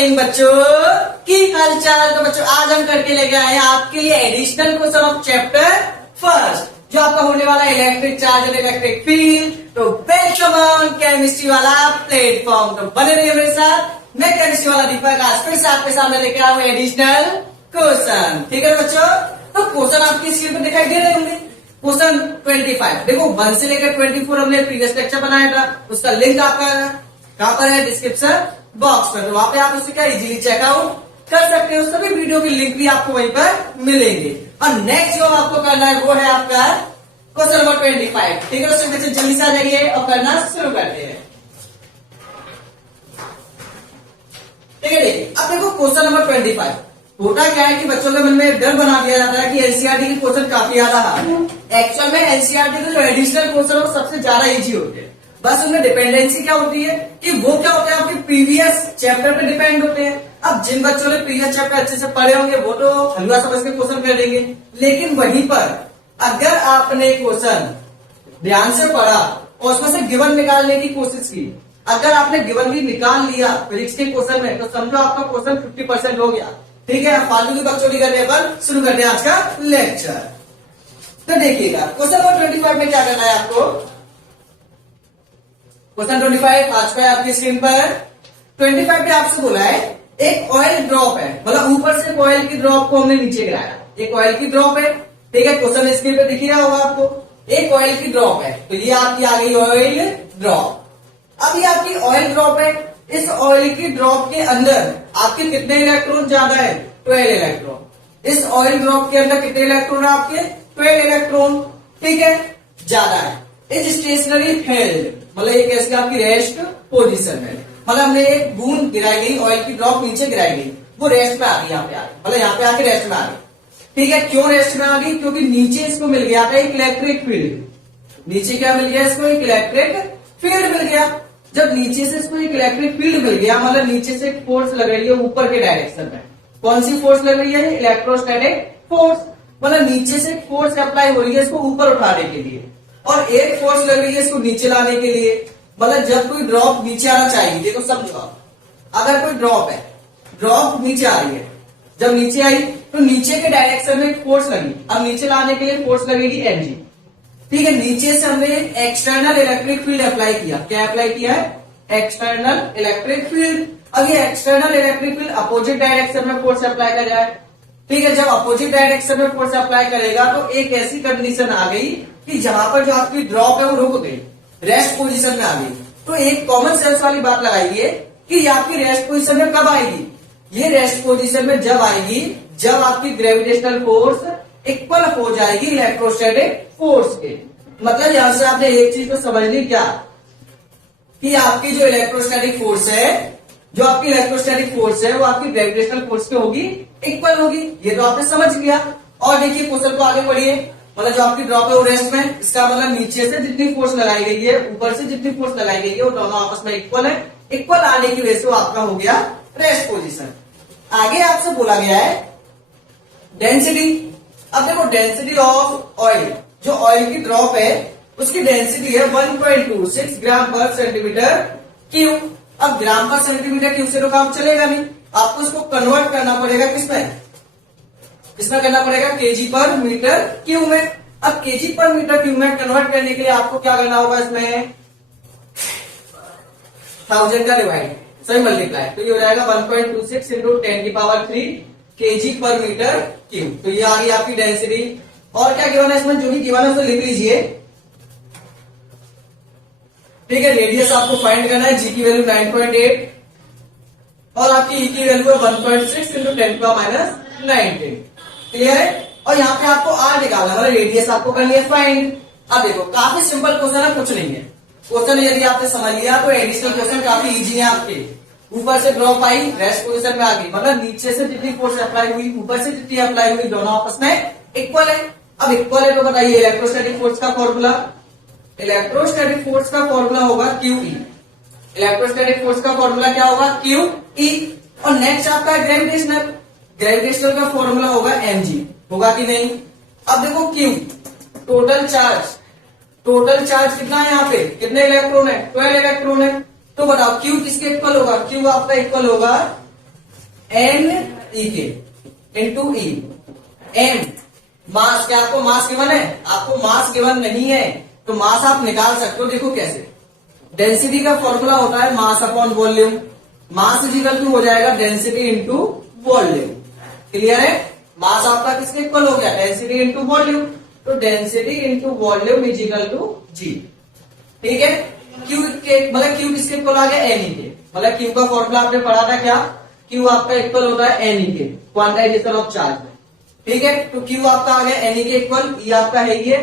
Morning बच्चों की हालचाल। तो बच्चों आज हम करके लेके आए हैं आपके लिए additional question of chapter first जो आपका होने वाला इलेक्ट्रिक चार्ज और इलेक्ट्रिक फील्ड। तो वेलकम ऑन केमिस्ट्री वाला प्लेटफॉर्म। तो बने रहिए मेरे साथ। मैं केमिस्ट्री वाला दीपक आज फिर से आपके सामने लेके आया हूँ एडिशनल क्वेश्चन। ठीक है बच्चों, तो क्वेश्चन आपकी स्क्रीन पर दिखाई दे रहे होंगे। क्वेश्चन 25 देखो 1 से लेकर 24 हमने प्रीवियस लेक्चर बनाया था, उसका लिंक आपका कहां पर है? डिस्क्रिप्शन बॉक्स में। तो वहां पे आप उसे क्या इजीली चेकआउट कर सकते हो। सभी वीडियो के लिंक भी आपको वहीं पर मिलेंगे। और नेक्स्ट जो आपको करना है वो है आपका क्वेश्चन नंबर 25। ठीक है दोस्तों, बच्चे जल्दी से आ जाइए और करना शुरू करते हैं। ठीक है, देखिए अब देखो क्वेश्चन नंबर 25 होता क्या है कि बच्चों के मन में डर बना दिया जाता है कि एनसीईआरटी के क्वेश्चन काफी ज्यादा हार्ड है। एक्चुअल में एनसीईआरटी के जो एडिशनल क्वेश्चन है वो सबसे ज्यादा इजी होते हैं। बस उनमें डिपेंडेंसी क्या होती है कि वो क्या होते हैं आपके प्रीवियस चैप्टर पे डिपेंड होते हैं। अब जिन बच्चों ने प्रीवियस चैप्टर अच्छे से पढ़े होंगे वो तो हलवा समझ के क्वेश्चन कर देंगे, लेकिन वहीं पर अगर आपने क्वेश्चन ध्यान से पढ़ा और उसमें से गिवन निकालने की कोशिश की, अगर आपने गिवन भी निकाल लिया फिजिक्स के क्वेश्चन में, तो समझो आपका क्वेश्चन 50% हो गया। ठीक है, फालतू की बकचोदी करने पर शुरू करते हैं आज का लेक्चर। तो देखिएगा क्वेश्चन नंबर 25 में क्या करना है आपको। क्वेश्चन 25 आज का है आपकी स्क्रीन पर। 25 पे आपसे बोला है एक ऑयल ड्रॉप है, मतलब ऊपर से ऑयल की ड्रॉप को हमने नीचे गिराया। एक ऑयल की ड्रॉप है, ठीक है, क्वेश्चन स्क्रीन पे दिख रहा होगा आपको। एक ऑयल की ड्रॉप है, तो ये आपकी आ गई ऑयल ड्रॉप। अब ये आपकी ऑयल ड्रॉप है, इस ऑयल की ड्रॉप के अंदर आपके कितने इलेक्ट्रॉन ज्यादा है? 12 इलेक्ट्रॉन। इस ऑयल ड्रॉप के अंदर कितने इलेक्ट्रॉन है आपके? 12 इलेक्ट्रॉन। ठीक है, ज्यादा है। इज स्टेशनरी हेल्ड, मतलब ये कैसे आपकी रेस्ट पोजीशन है, मतलब हमने एक बूंद गिराई गई, ऑयल की ड्रॉप नीचे गिराई गई, वो रेस्ट में आ गई। यहाँ पे आ गई, मतलब यहाँ पे आके रेस्ट में आ गई। ठीक है, क्यों रेस्ट में आ गई? क्योंकि नीचे इसको मिल गया था एक इलेक्ट्रिक फील्ड। नीचे क्या मिल गया इसको? एक इलेक्ट्रिक फील्ड मिल गया। जब नीचे से इसको एक इलेक्ट्रिक फील्ड मिल गया, मतलब नीचे से एक फोर्स लग रही है ऊपर के डायरेक्शन में। कौन सी फोर्स लग रही है? इलेक्ट्रोस्टैटिक फोर्स, मतलब नीचे से फोर्स अप्लाई हो रही है इसको ऊपर उठाने के लिए, और एक फोर्स लग रही है इसको नीचे लाने के लिए। मतलब जब कोई ड्रॉप नीचे आना चाहिए, देखो समझो, अगर कोई ड्रॉप है, ड्रॉप नीचे आ रही है, जब नीचे आई तो नीचे के डायरेक्शन में एक फोर्स लगी। अब नीचे लाने के लिए फोर्स लगेगी mg। ठीक है, नीचे से हमने एक एक्सटर्नल इलेक्ट्रिक फील्ड अप्लाई किया। क्या अप्लाई किया है? External electric field. अब ये external electric field opposite direction में फोर्स अप्लाई कर जाए। ठीक है, जब अपोजिट डायरेक्शन में फोर्स अप्लाई करेगा तो एक ऐसी कंडीशन आ गई कि जहां पर जो आपकी ड्रॉप है वो रुक गई, रेस्ट पोजीशन में आ गई। तो एक कॉमन सेंस वाली बात लगाइए कि ये आपकी रेस्ट पोजीशन में कब आएगी? ये रेस्ट पोजीशन में जब आएगी जब आपकी ग्रेविटेशनल फोर्स इक्वल हो जाएगी इलेक्ट्रोस्टैटिक फोर्स के। मतलब यहां से आपने एक चीज तो समझनी क्या, कि आपकी जो इलेक्ट्रोस्टैटिक फोर्स है, जो आपकी इलेक्ट्रोस्टैटिक फोर्स है वो आपकी ग्रेविटेशनल फोर्स की होगी, इक्वल होगी। ये तो आपने समझ लिया। और देखिए क्वेश्चन को आगे पढ़िए, मतलब जो आपकी ड्रॉप है वो रेस्ट में, इसका मतलब नीचे से जितनी फोर्स लगाई गई है ऊपर से जितनी फोर्स लगाई गई है वो दोनों आपस में इक्वल है। इक्वल आने की वजह से वो आपका हो गया रेस्ट पोजीशन। आगे आपसे बोला गया है डेंसिटी। अब देखो डेंसिटी ऑफ ऑयल, जो ऑयल की ड्रॉप है उसकी डेंसिटी है 1.26 ग्राम पर सेंटीमीटर क्यूब। अब ग्राम पर सेंटीमीटर क्यूब से तो काम चलेगा नहीं, आपको इसको कन्वर्ट करना पड़ेगा किसमें? इसमें करना पड़ेगा केजी पर मीटर क्यूब में। अब केजी पर मीटर क्यूब में कन्वर्ट करने के लिए आपको क्या करना होगा? इसमें 1000 का डिवाइड, सही मल्टीप्लाई, तो ये हो जाएगा 1.26 इंटू 10⁻³ केजी पर मीटर क्यूब। तो ये आ गई आपकी डेंसिटी। और क्या गिवन है इसमें? जो भी गिवन है उसे लिख लीजिए। ठीक है, रेडियस आपको फाइंड करना है, जी की वैल्यू 9.8 और आपकी ई की वैल्यू है 1.6 इंटू 10⁻⁹। क्लियर है? और यहाँ पे आपको आर निकालना, मतलब रेडियस आपको करनी है फाइंड। अब देखो काफी सिंपल क्वेश्चन है, कुछ नहीं है क्वेश्चन। यदि आपने समझ लिया तो एडिशनल क्वेश्चन काफी इजी है आपके। ऊपर से ड्रॉप आई, रेस्ट पोजीशन में आ गई, मतलब नीचे से जितनी फोर्स अप्लाई हुई ऊपर से जितनी अप्लाई हुई दोनों आपस में इक्वल है। अब इक्वल है तो बताइए इलेक्ट्रोस्टैटिक फोर्स का फॉर्मूला। इलेक्ट्रोस्टैटिक फोर्स का फॉर्मूला होगा QE। इलेक्ट्रोस्टैटिक फोर्स का फॉर्मूला क्या होगा? QE। और नेक्स्ट आपका ग्रेविटेशनल, ग्रेविटेशनल का फॉर्मूला होगा mg। होगा कि नहीं? अब देखो Q total charge, total charge कितना है? यहाँ पे कितने इलेक्ट्रॉन है? 12 इलेक्ट्रॉन है। तो बताओ Q किसके इक्वल होगा? Q आपका इक्वल होगा एन ई के इंटू ई एम मास। क्या आपको मास गिवन है? आपको मास गिवन नहीं है तो मास आप निकाल सकते हो। देखो कैसे, डेंसिटी का फॉर्मूला होता है mass upon volume. Mass is equal to हो जाएगा डेंसिटी इंटू वॉल्यूम। क्लियर है? मास आपका किसके इक्वल हो गया? Density into volume. तो density into volume is equal to g. ठीक है, क्यू के मतलब क्यू किसके इक्वल आ गया? एन ई के। मतलब क्यू का फॉर्मूला आपने पढ़ा था क्या? क्यू आपका इक्वल होता है एन ई के, क्वांटाइजेशन ऑफ चार्ज में। ठीक है, तो क्यू आपका आ गया एन ई के इक्वल, ई आपका है ये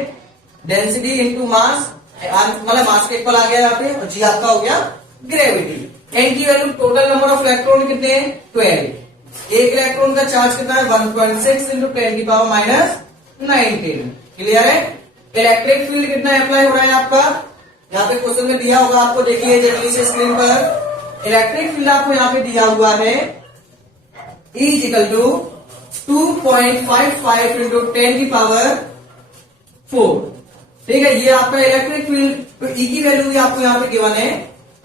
डेंसिटी इंटू मास, मतलब मास के इक्वल आ गया यहाँ पे, और जी आपका हो गया ग्रेविटी। एन की value total number of electron कितने हैं? 12। एक इलेक्ट्रॉन का चार्ज कितना है? 1.6 इंटू 10 की पावर माइनस 19। क्लियर है? इलेक्ट्रिक फील्ड कितना अप्लाई हो रहा है आपका? यहाँ पे क्वेश्चन में दिया होगा आपको, देखिए जल्दी से स्क्रीन पर। इलेक्ट्रिक फील्ड आपको यहाँ पे दिया हुआ है E is equal to 2.55 into 10 की पावर 4। ठीक है, ये आपका इलेक्ट्रिक फील्ड। तो E की वैल्यू आपको यहाँ पे गिवन है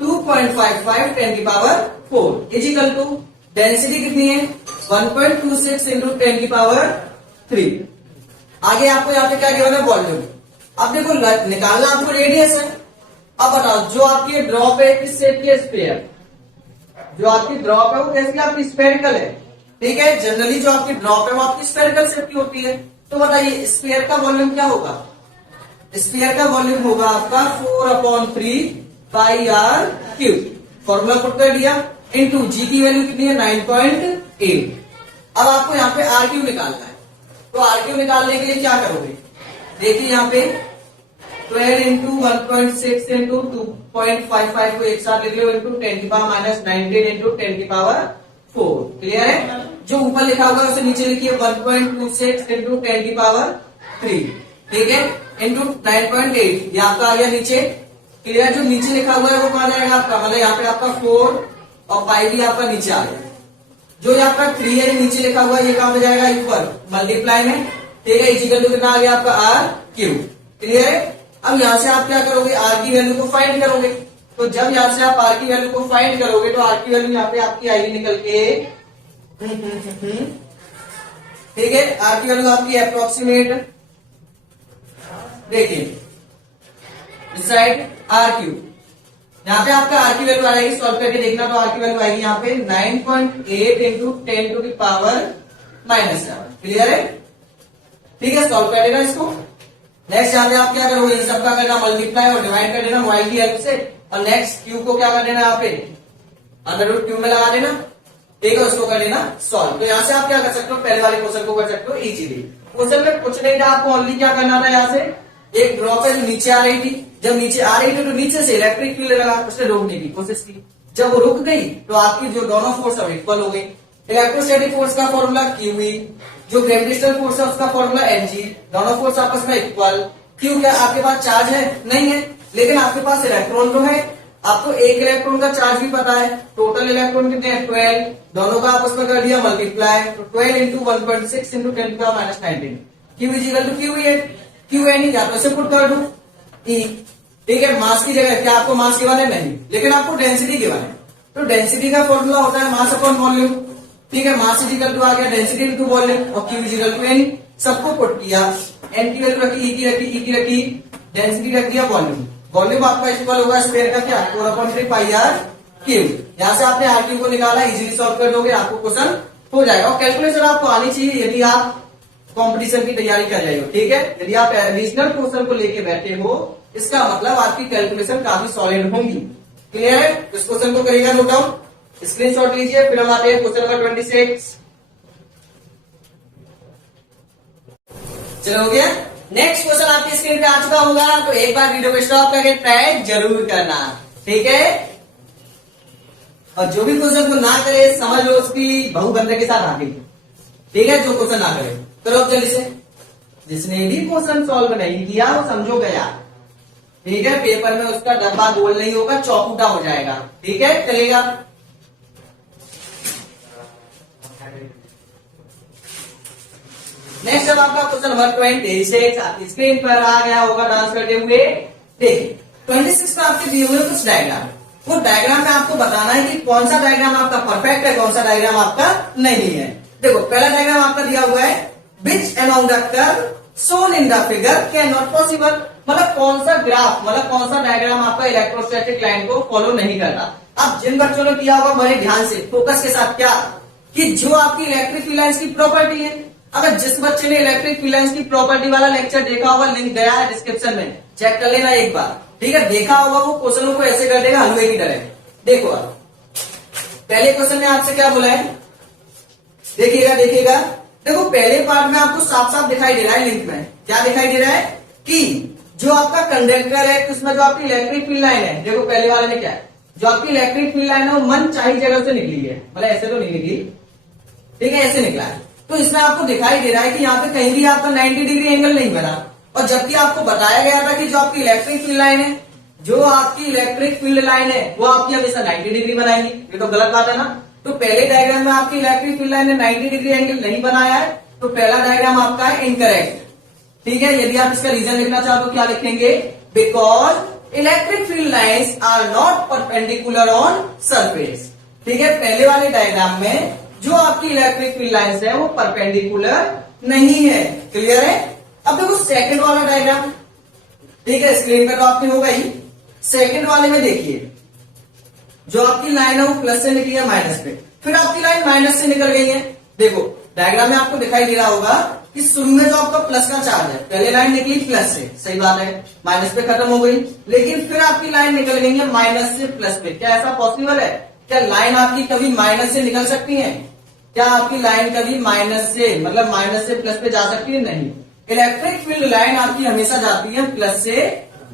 2.55 10 की power 4 is equal to density कितनी है? 1.26 इंटू 10 की पावर 3। आगे आपको यहाँ पे क्या गिवन है? वॉल्यूम। अब देखो निकालना आपको रेडियस है। अब बताओ, जो आपकी ड्रॉप है किस शेप की? स्फीयर। जो आपकी ड्रॉप है वो कैसी? आपकी स्फेरिकल है। ठीक है, जनरली जो आपकी ड्रॉप है वो आपकी स्फेरिकल शेप की होती है। तो बताइए स्फीयर का वॉल्यूम क्या होगा? स्फीयर का वॉल्यूम होगा आपका 4/3 पाई आर क्यूब। फॉर्मूला पुट कर दिया, इंटू जी की वैल्यू कितनी है? 9.8। अब आपको यहाँ पे आर क्यूब निकालना है। तो आर क्यूब निकालने के लिए क्या करोगे? देखिए यहाँ पे 12 इंटू 1.6 इंटू 2.55 को एक साथ लिख लो, इंटू 10 की पावर माइनस 19 इंटू 10 की पावर 4। क्लियर है? जो ऊपर लिखा होगा उसे नीचे लिखिए 1.26 इंटू 10 की पावर 3। ठीक है, इंटू 9.8 ये आपका आ गया नीचे। क्लियर? जो नीचे लिखा हुआ है वो कहाँ जाएगा आपका? मतलब यहाँ पे आपका 4 और 5 भी आपका नीचे आ गया। जो आपका 3 है नीचे लिखा हुआ है ये कहाँ पे जाएगा? ऊपर मल्टीप्लाई में। ठीक है, इजिकल टू कितना आ गया आपका? Are cube. क्लियर है? अब यहां से आप क्या करोगे? आर की वैल्यू को फाइंड करोगे। तो जब यहां से आप आर की वैल्यू को फाइंड करोगे तो आर की वैल्यू यहाँ पे आपकी आएगी निकल के ठीक है, आर की वैल्यू आपकी अप्रोक्सीमेट देखिए डिसाइड आर क्यूब। यहाँ पे आपका आर की वैल्यू आ जाएगी, सॉल्व करके देखना। तो आर की वैल्यू आएगी यहाँ पे 9.8 into 10 to the power -7। Clear है? ठीक है, सॉल्व कर देना इसको। नेक्स्ट यहाँ पे आप क्या करोगे? इन सबका करना मल्टीप्लाई और डिवाइड कर देना वाई की हेल्प से, और नेक्स्ट क्यू को क्या कर देना? यहाँ पे अंडर रूट क्यू में लगा देना। ठीक है, उसको कर देना सॉल्व। तो यहाँ से आप क्या कर सकते हो? पहले वाले क्वेश्चन को कर सकते हो इजीली। क्वेश्चन में कुछ नहीं था, आपको ओनली क्या करना था? यहाँ से एक ड्रॉप है जो नीचे आ रही थी, जब नीचे आ रही थी तो नीचे से इलेक्ट्रिक फील्ड लगा, उसने रोकने की कोशिश की। जब वो रुक गई तो आपकी जो दोनों फोर्स अब इक्वल हो गई। इलेक्ट्रोस्टैटिक फोर्स का फॉर्मूला क्यू, जो ग्रेविटेशनल फोर्स है उसका फॉर्मूला एनजी। दोनों फोर्स आपस में इक्वल। क्यों? क्या आपके पास चार्ज है? नहीं है, लेकिन आपके पास इलेक्ट्रॉन तो है। आपको एक इलेक्ट्रॉन का चार्ज भी पता है। टोटल इलेक्ट्रॉन कितने हैं? 12। दोनों का आपस में कर दिया मल्टीप्लाई, तो 12 इंटू 1.6 इंटू 10 का -19। Q is equal to q है, क्यू एन ही जाता है, पुट कर दो ई। ठीक है, मास की जगह क्या आपको मास गिवन है? नहीं, लेकिन आपको डेंसिटी गिवन है। तो डेंसिटी का फॉर्मूला होता है मास अपॉन वॉल्यूम। ठीक है, मास इज इक्वल टू आ गया डेंसिटी इंटू वॉल्यूम, और q is equal to n. सबको पुट किया, एन की वैल्यू रखी, ई की रखी, ई की रखी, डेंसिटी रख दिया वॉल्यूम। वॉल्यूम आपका इक्वल होगा स्क्वायर का क्या? 4/3 पाई आर क्यूब। यहाँ से आपने आर क्यूब को निकाला, इजीली सॉल्व कर दोगे, आपको क्वेश्चन हो जाएगा। और कैलकुलेशन आपको आनी चाहिए यदि आप कंपटीशन की तैयारी कर रहे हो। ठीक है, यदि आप रीजनल क्वेश्चन को लेके बैठे हो, इसका मतलब आपकी कैलकुलेशन काफी सॉलिड होंगी। क्लियर है? इस क्वेश्चन को करेगा नोट डाउन, स्क्रीनशॉट लीजिए। फिर हम आते हैं क्वेश्चन नंबर 26। चलो हो गया। नेक्स्ट क्वेश्चन आपकी स्क्रीन पे आ चुका होगा, तो एक बार वीडियो को स्टॉप करके ट्राई जरूर करना। ठीक है, और जो भी क्वेश्चन को ना करे समझ लो उसकी बहू बंदे के साथ आ गई। ठीक है, जो क्वेश्चन ना करे करो जल्दी से। जिसने भी क्वेश्चन सॉल्व नहीं किया वो समझो गया। ठीक है, पेपर में उसका डब्बा गोल नहीं होगा, चौकुटा हो जाएगा। ठीक है, चलेगा। नेक्स्ट अब आपका क्वेश्चन नंबर 26 आपकी स्क्रीन पर आ गया होगा डांस करते हुए। देखिए 26 में आपके दिए हुए कुछ डायग्राम। वो डायग्राम में आपको बताना है कि कौन सा डायग्राम आपका परफेक्ट है, कौन सा डायग्राम आपका नहीं है। देखो पहला डायग्राम आपका दिया हुआ है, which among the curve shown in the figure cannot possible, मतलब कौन सा ग्राफ, मतलब कौन सा डायग्राम आपका इलेक्ट्रोस्टैटिक लाइन को फॉलो नहीं करता। अब जिन बच्चों ने किया होगा बड़े ध्यान से फोकस के साथ, क्या कि जो आपकी इलेक्ट्रिक फील्ड लाइंस की प्रॉपर्टी है, अगर जिस बच्चे ने इलेक्ट्रिक फील्ड लाइंस की प्रॉपर्टी वाला लेक्चर देखा होगा, लिंक गया है डिस्क्रिप्शन में, चेक कर लेना एक बार, ठीक है। देखा होगा वो क्वेश्चनों को ऐसे कर देगा हलवे की तरह। देखो आप पहले क्वेश्चन में आपसे क्या बोला है, देखिएगा। देखो पहले पार्ट में आपको साफ साफ दिखाई दे रहा है, लिंक में क्या दिखाई दे रहा है कि जो आपका कंडक्टर है उसमें जो आपकी इलेक्ट्रिक फील्ड लाइन है, देखो पहले वाले में क्या है, जो आपकी इलेक्ट्रिक फील्ड लाइन है वो मन चाही जगह से निकली है, मतलब ऐसे तो नहीं निकली, ठीक है, ऐसे निकला है। तो इसमें आपको दिखाई दे रहा है कि यहाँ पे कहीं भी आपका 90 डिग्री एंगल नहीं बना, और जबकि आपको बताया गया था कि जो आपकी इलेक्ट्रिक फील्ड लाइन है, जो आपकी इलेक्ट्रिक फील्ड लाइन है वो आपकी हमेशा 90 डिग्री बनाएंगी। ये तो गलत बात है ना। तो पहले डायग्राम में आपकी इलेक्ट्रिक फील्ड लाइन ने 90 डिग्री एंगल नहीं बनाया है, तो पहला डायग्राम आपका है इनकरेक्ट, ठीक है। यदि आप इसका रीजन लिखना चाहो तो क्या लिखेंगे, because electric field lines are not perpendicular on surface, ठीक है। पहले वाले डायग्राम में जो आपकी इलेक्ट्रिक फील्ड लाइंस है वो परपेंडिकुलर नहीं है, क्लियर है। अब देखो सेकंड वाला डायग्राम, ठीक है, स्क्रीन पे तो आपकी हो गई। सेकंड वाले में देखिए जो आपकी लाइन है वो प्लस से निकली है माइनस पे, फिर आपकी लाइन माइनस से निकल गई है। देखो डायग्राम में आपको दिखाई दे रहा होगा कि शुरू में जो आपका प्लस का चार्ज है, पहले लाइन निकली प्लस से, सही बात है, माइनस पे खत्म हो गई, लेकिन फिर आपकी लाइन निकल गई है माइनस से प्लस पे। क्या ऐसा पॉसिबल है? क्या लाइन आपकी कभी माइनस से निकल सकती है? क्या आपकी लाइन कभी माइनस से, मतलब माइनस से प्लस पे जा सकती है? नहीं। इलेक्ट्रिक फील्ड लाइन आपकी हमेशा जाती है प्लस से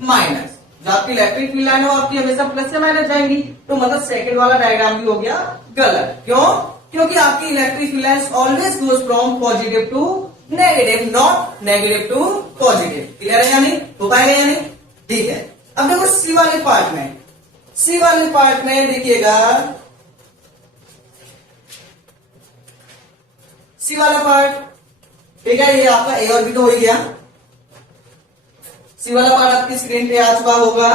माइनस, जो आपकी इलेक्ट्रिक फील्ड लाइन है वो आपकी हमेशा प्लस से माइनस जाएंगी। तो मतलब सेकंड वाला डायग्राम भी हो गया गलत। क्यों? क्योंकि आपकी electric field lines always goes from positive to negative, not negative to positive. Clear है या नहीं? हो पाएगा या नहीं? ठीक है। अब देखो सी वाले पार्ट में, सी वाले पार्ट में देखिएगा, सी वाला पार्ट, ठीक है, ये आपका ए और बी तो हो ही गया। सी वाला पार्ट आपकी स्क्रीन पे आ चुका होगा।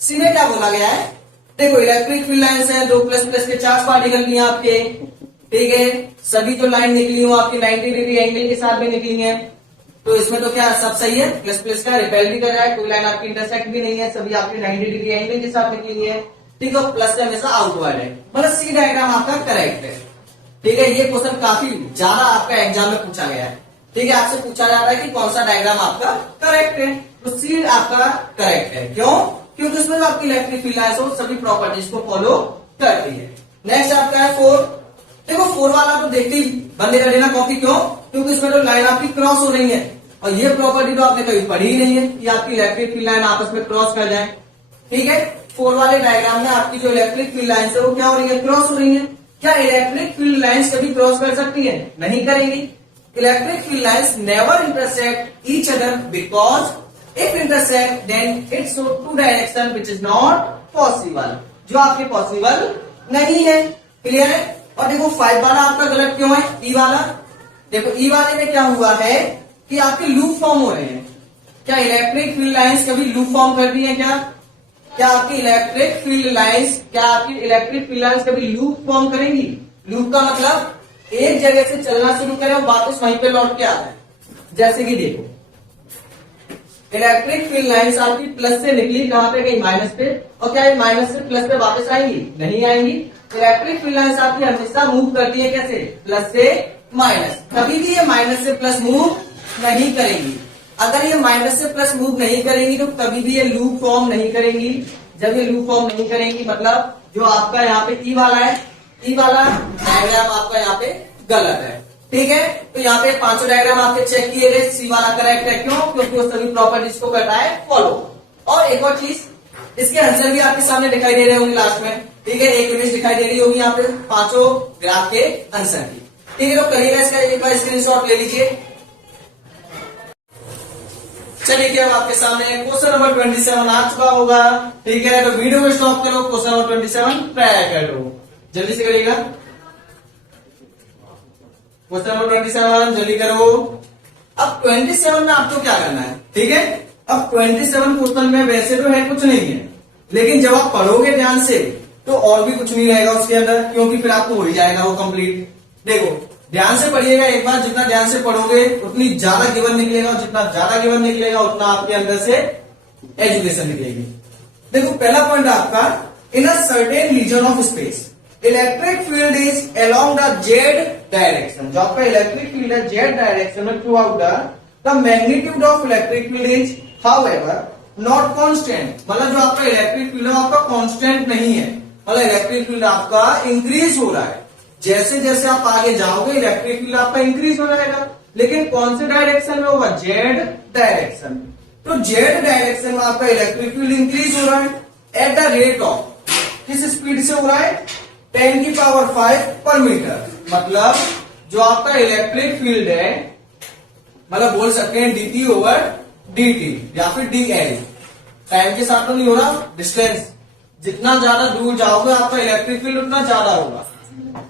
सी में क्या बोला गया है, देखो इलेक्ट्रिक फील्ड लाइंस है, दो प्लस प्लस के चार्ज पार्टिकल भी हैं आपके, ठीक है, सभी जो लाइन निकली हो आपकी 90 डिग्री एंगल के साथ में निकली है। तो इसमें तो क्या सब सही है, प्लस प्लस का रिपेल भी कर रहा है, कोई लाइन आपकी इंटरसेक्ट भी नहीं है, सभी आपकी 90 डिग्री एंगल के साथ निकली है, ठीक है, प्लस से हमेशा आउटवर्ड है, मतलब सी डायग्राम आपका करेक्ट है, ठीक है। ये क्वेश्चन काफी ज्यादा आपका एग्जाम में पूछा गया है, ठीक है, आपसे पूछा जा रहा है कि कौन सा डायग्राम आपका करेक्ट है, तो सी आपका करेक्ट है। क्यों? क्योंकि उसमें जो आपकी इलेक्ट्रिक फील्ड लाइंस है सभी प्रॉपर्टीज को फॉलो करती है। नेक्स्ट आपका है 4। देखो 4 वाला तो देखते ही बंद कर देना कॉपी। क्यों? क्योंकि इसमें तो लाइन आपकी क्रॉस हो रही है, और ये प्रॉपर्टी तो आपने कभी पढ़ी ही नहीं है कि आपकी इलेक्ट्रिक फील्ड लाइन आपस में क्रॉस कर जाए, ठीक है। 4 वाले डायग्राम में आपकी जो इलेक्ट्रिक फील्ड लाइंस है वो क्या हो रही है, क्रॉस हो रही है। क्या इलेक्ट्रिक फील्ड लाइंस कभी क्रॉस कर सकती है? नहीं करेंगी। Electric field lines never intersect each other, because if intersect then it show two direction which is not possible, जो आपके पॉसिबल नहीं है। क्लियर है? और देखो 5 वाला आपका गलत क्यों है, ई वाला। देखो ई वाले में क्या हुआ है कि आपके लूप फॉर्म हो रहे हैं। क्या इलेक्ट्रिक फील्ड लाइंस कभी लूप फॉर्म करती है? क्या आपकी इलेक्ट्रिक फील्ड लाइंस, क्या आपकी इलेक्ट्रिक फील्ड लाइंस कभी लूप फॉर्म करेंगी? लूप का मतलब एक जगह से चलना शुरू करें और वापस वहीं पे लौट के आता है। जैसे कि देखो इलेक्ट्रिक फील्ड लाइंस आपकी प्लस से निकली, कहां पे गई, माइनस पे, और क्या ये माइनस से प्लस पे वापस आएंगी? नहीं आएंगी। इलेक्ट्रिक फील्ड लाइंस आपकी हमेशा मूव करती है कैसे, प्लस से माइनस, कभी भी ये माइनस से प्लस मूव नहीं करेंगी। अगर ये माइनस से प्लस मूव नहीं करेंगी तो कभी भी ये लूप फॉर्म नहीं करेंगी। जब ये लूप फॉर्म नहीं करेंगी मतलब जो आपका यहाँ पे ई वाला है, ई वाला डायग्राम आपका यहाँ पे गलत है, ठीक है। तो यहाँ पे 5 डायग्राम आपके चेक किए गए, सी वाला करेक्ट है। क्यों? क्योंकि वो सभी प्रॉपर्टीज को करता है फॉलो। और एक और चीज, इसके आंसर भी आपके सामने दिखाई दे रहे होंगे लास्ट में, ठीक है, एक इमेज दिखाई दे रही होगी यहाँ पे 5 ग्राफ के आंसर की, ठीक है। तो करिएगा इसका एक बार स्क्रीनशॉट ले लीजिए। चलिए क्या आपके सामने क्वेश्चन नंबर 27 आ चुका होगा, ठीक है। तो वीडियो को स्टॉप करो, क्वेश्चन नंबर 27 ट्राई करो, जल्दी से करिएगा। क्वेश्चन नंबर 27 जल्दी करो। अब 27 में आपको क्या करना है, ठीक है। अब 27 क्वेश्चन में वैसे तो है कुछ नहीं है, लेकिन जब आप पढ़ोगे ध्यान से तो और भी कुछ नहीं रहेगा उसके अंदर, क्योंकि फिर आपको हो ही जाएगा वो कंप्लीट। देखो ध्यान से पढ़िएगा एक बार, जितना ध्यान से पढ़ोगे उतनी ज्यादा गिवन निकलेगा, और जितना ज्यादा गिवन निकलेगा उतना आपके अंदर से एजुकेशन निकलेगी। देखो पहला पॉइंट आपका, in a certain region of space electric field is along the z direction. जो आपका इलेक्ट्रिक फील्ड है जेड डायरेक्शन में throughout the magnitude of electric field is however not constant. मतलब जो आपका इलेक्ट्रिक फील्ड है आपका कांस्टेंट नहीं है, मतलब इलेक्ट्रिक फील्ड आपका इंक्रीज हो रहा है। जैसे जैसे आप आगे जाओगे इलेक्ट्रिक फील्ड आपका इंक्रीज हो जाएगा, लेकिन कौन से डायरेक्शन में होगा, जेड डायरेक्शन। तो जेड डायरेक्शन में आपका इलेक्ट्रिक फील्ड इंक्रीज हो रहा है एट द रेट ऑफ, किस स्पीड से हो रहा है, 10⁵ पर मीटर। मतलब जो आपका इलेक्ट्रिक फील्ड है, मतलब बोल सकते हैं dt/dt या फिर dl, टाइम के साथ तो नहीं हो रहा, डिस्टेंस जितना ज्यादा दूर जाओगे आपका इलेक्ट्रिक फील्ड उतना ज्यादा होगा।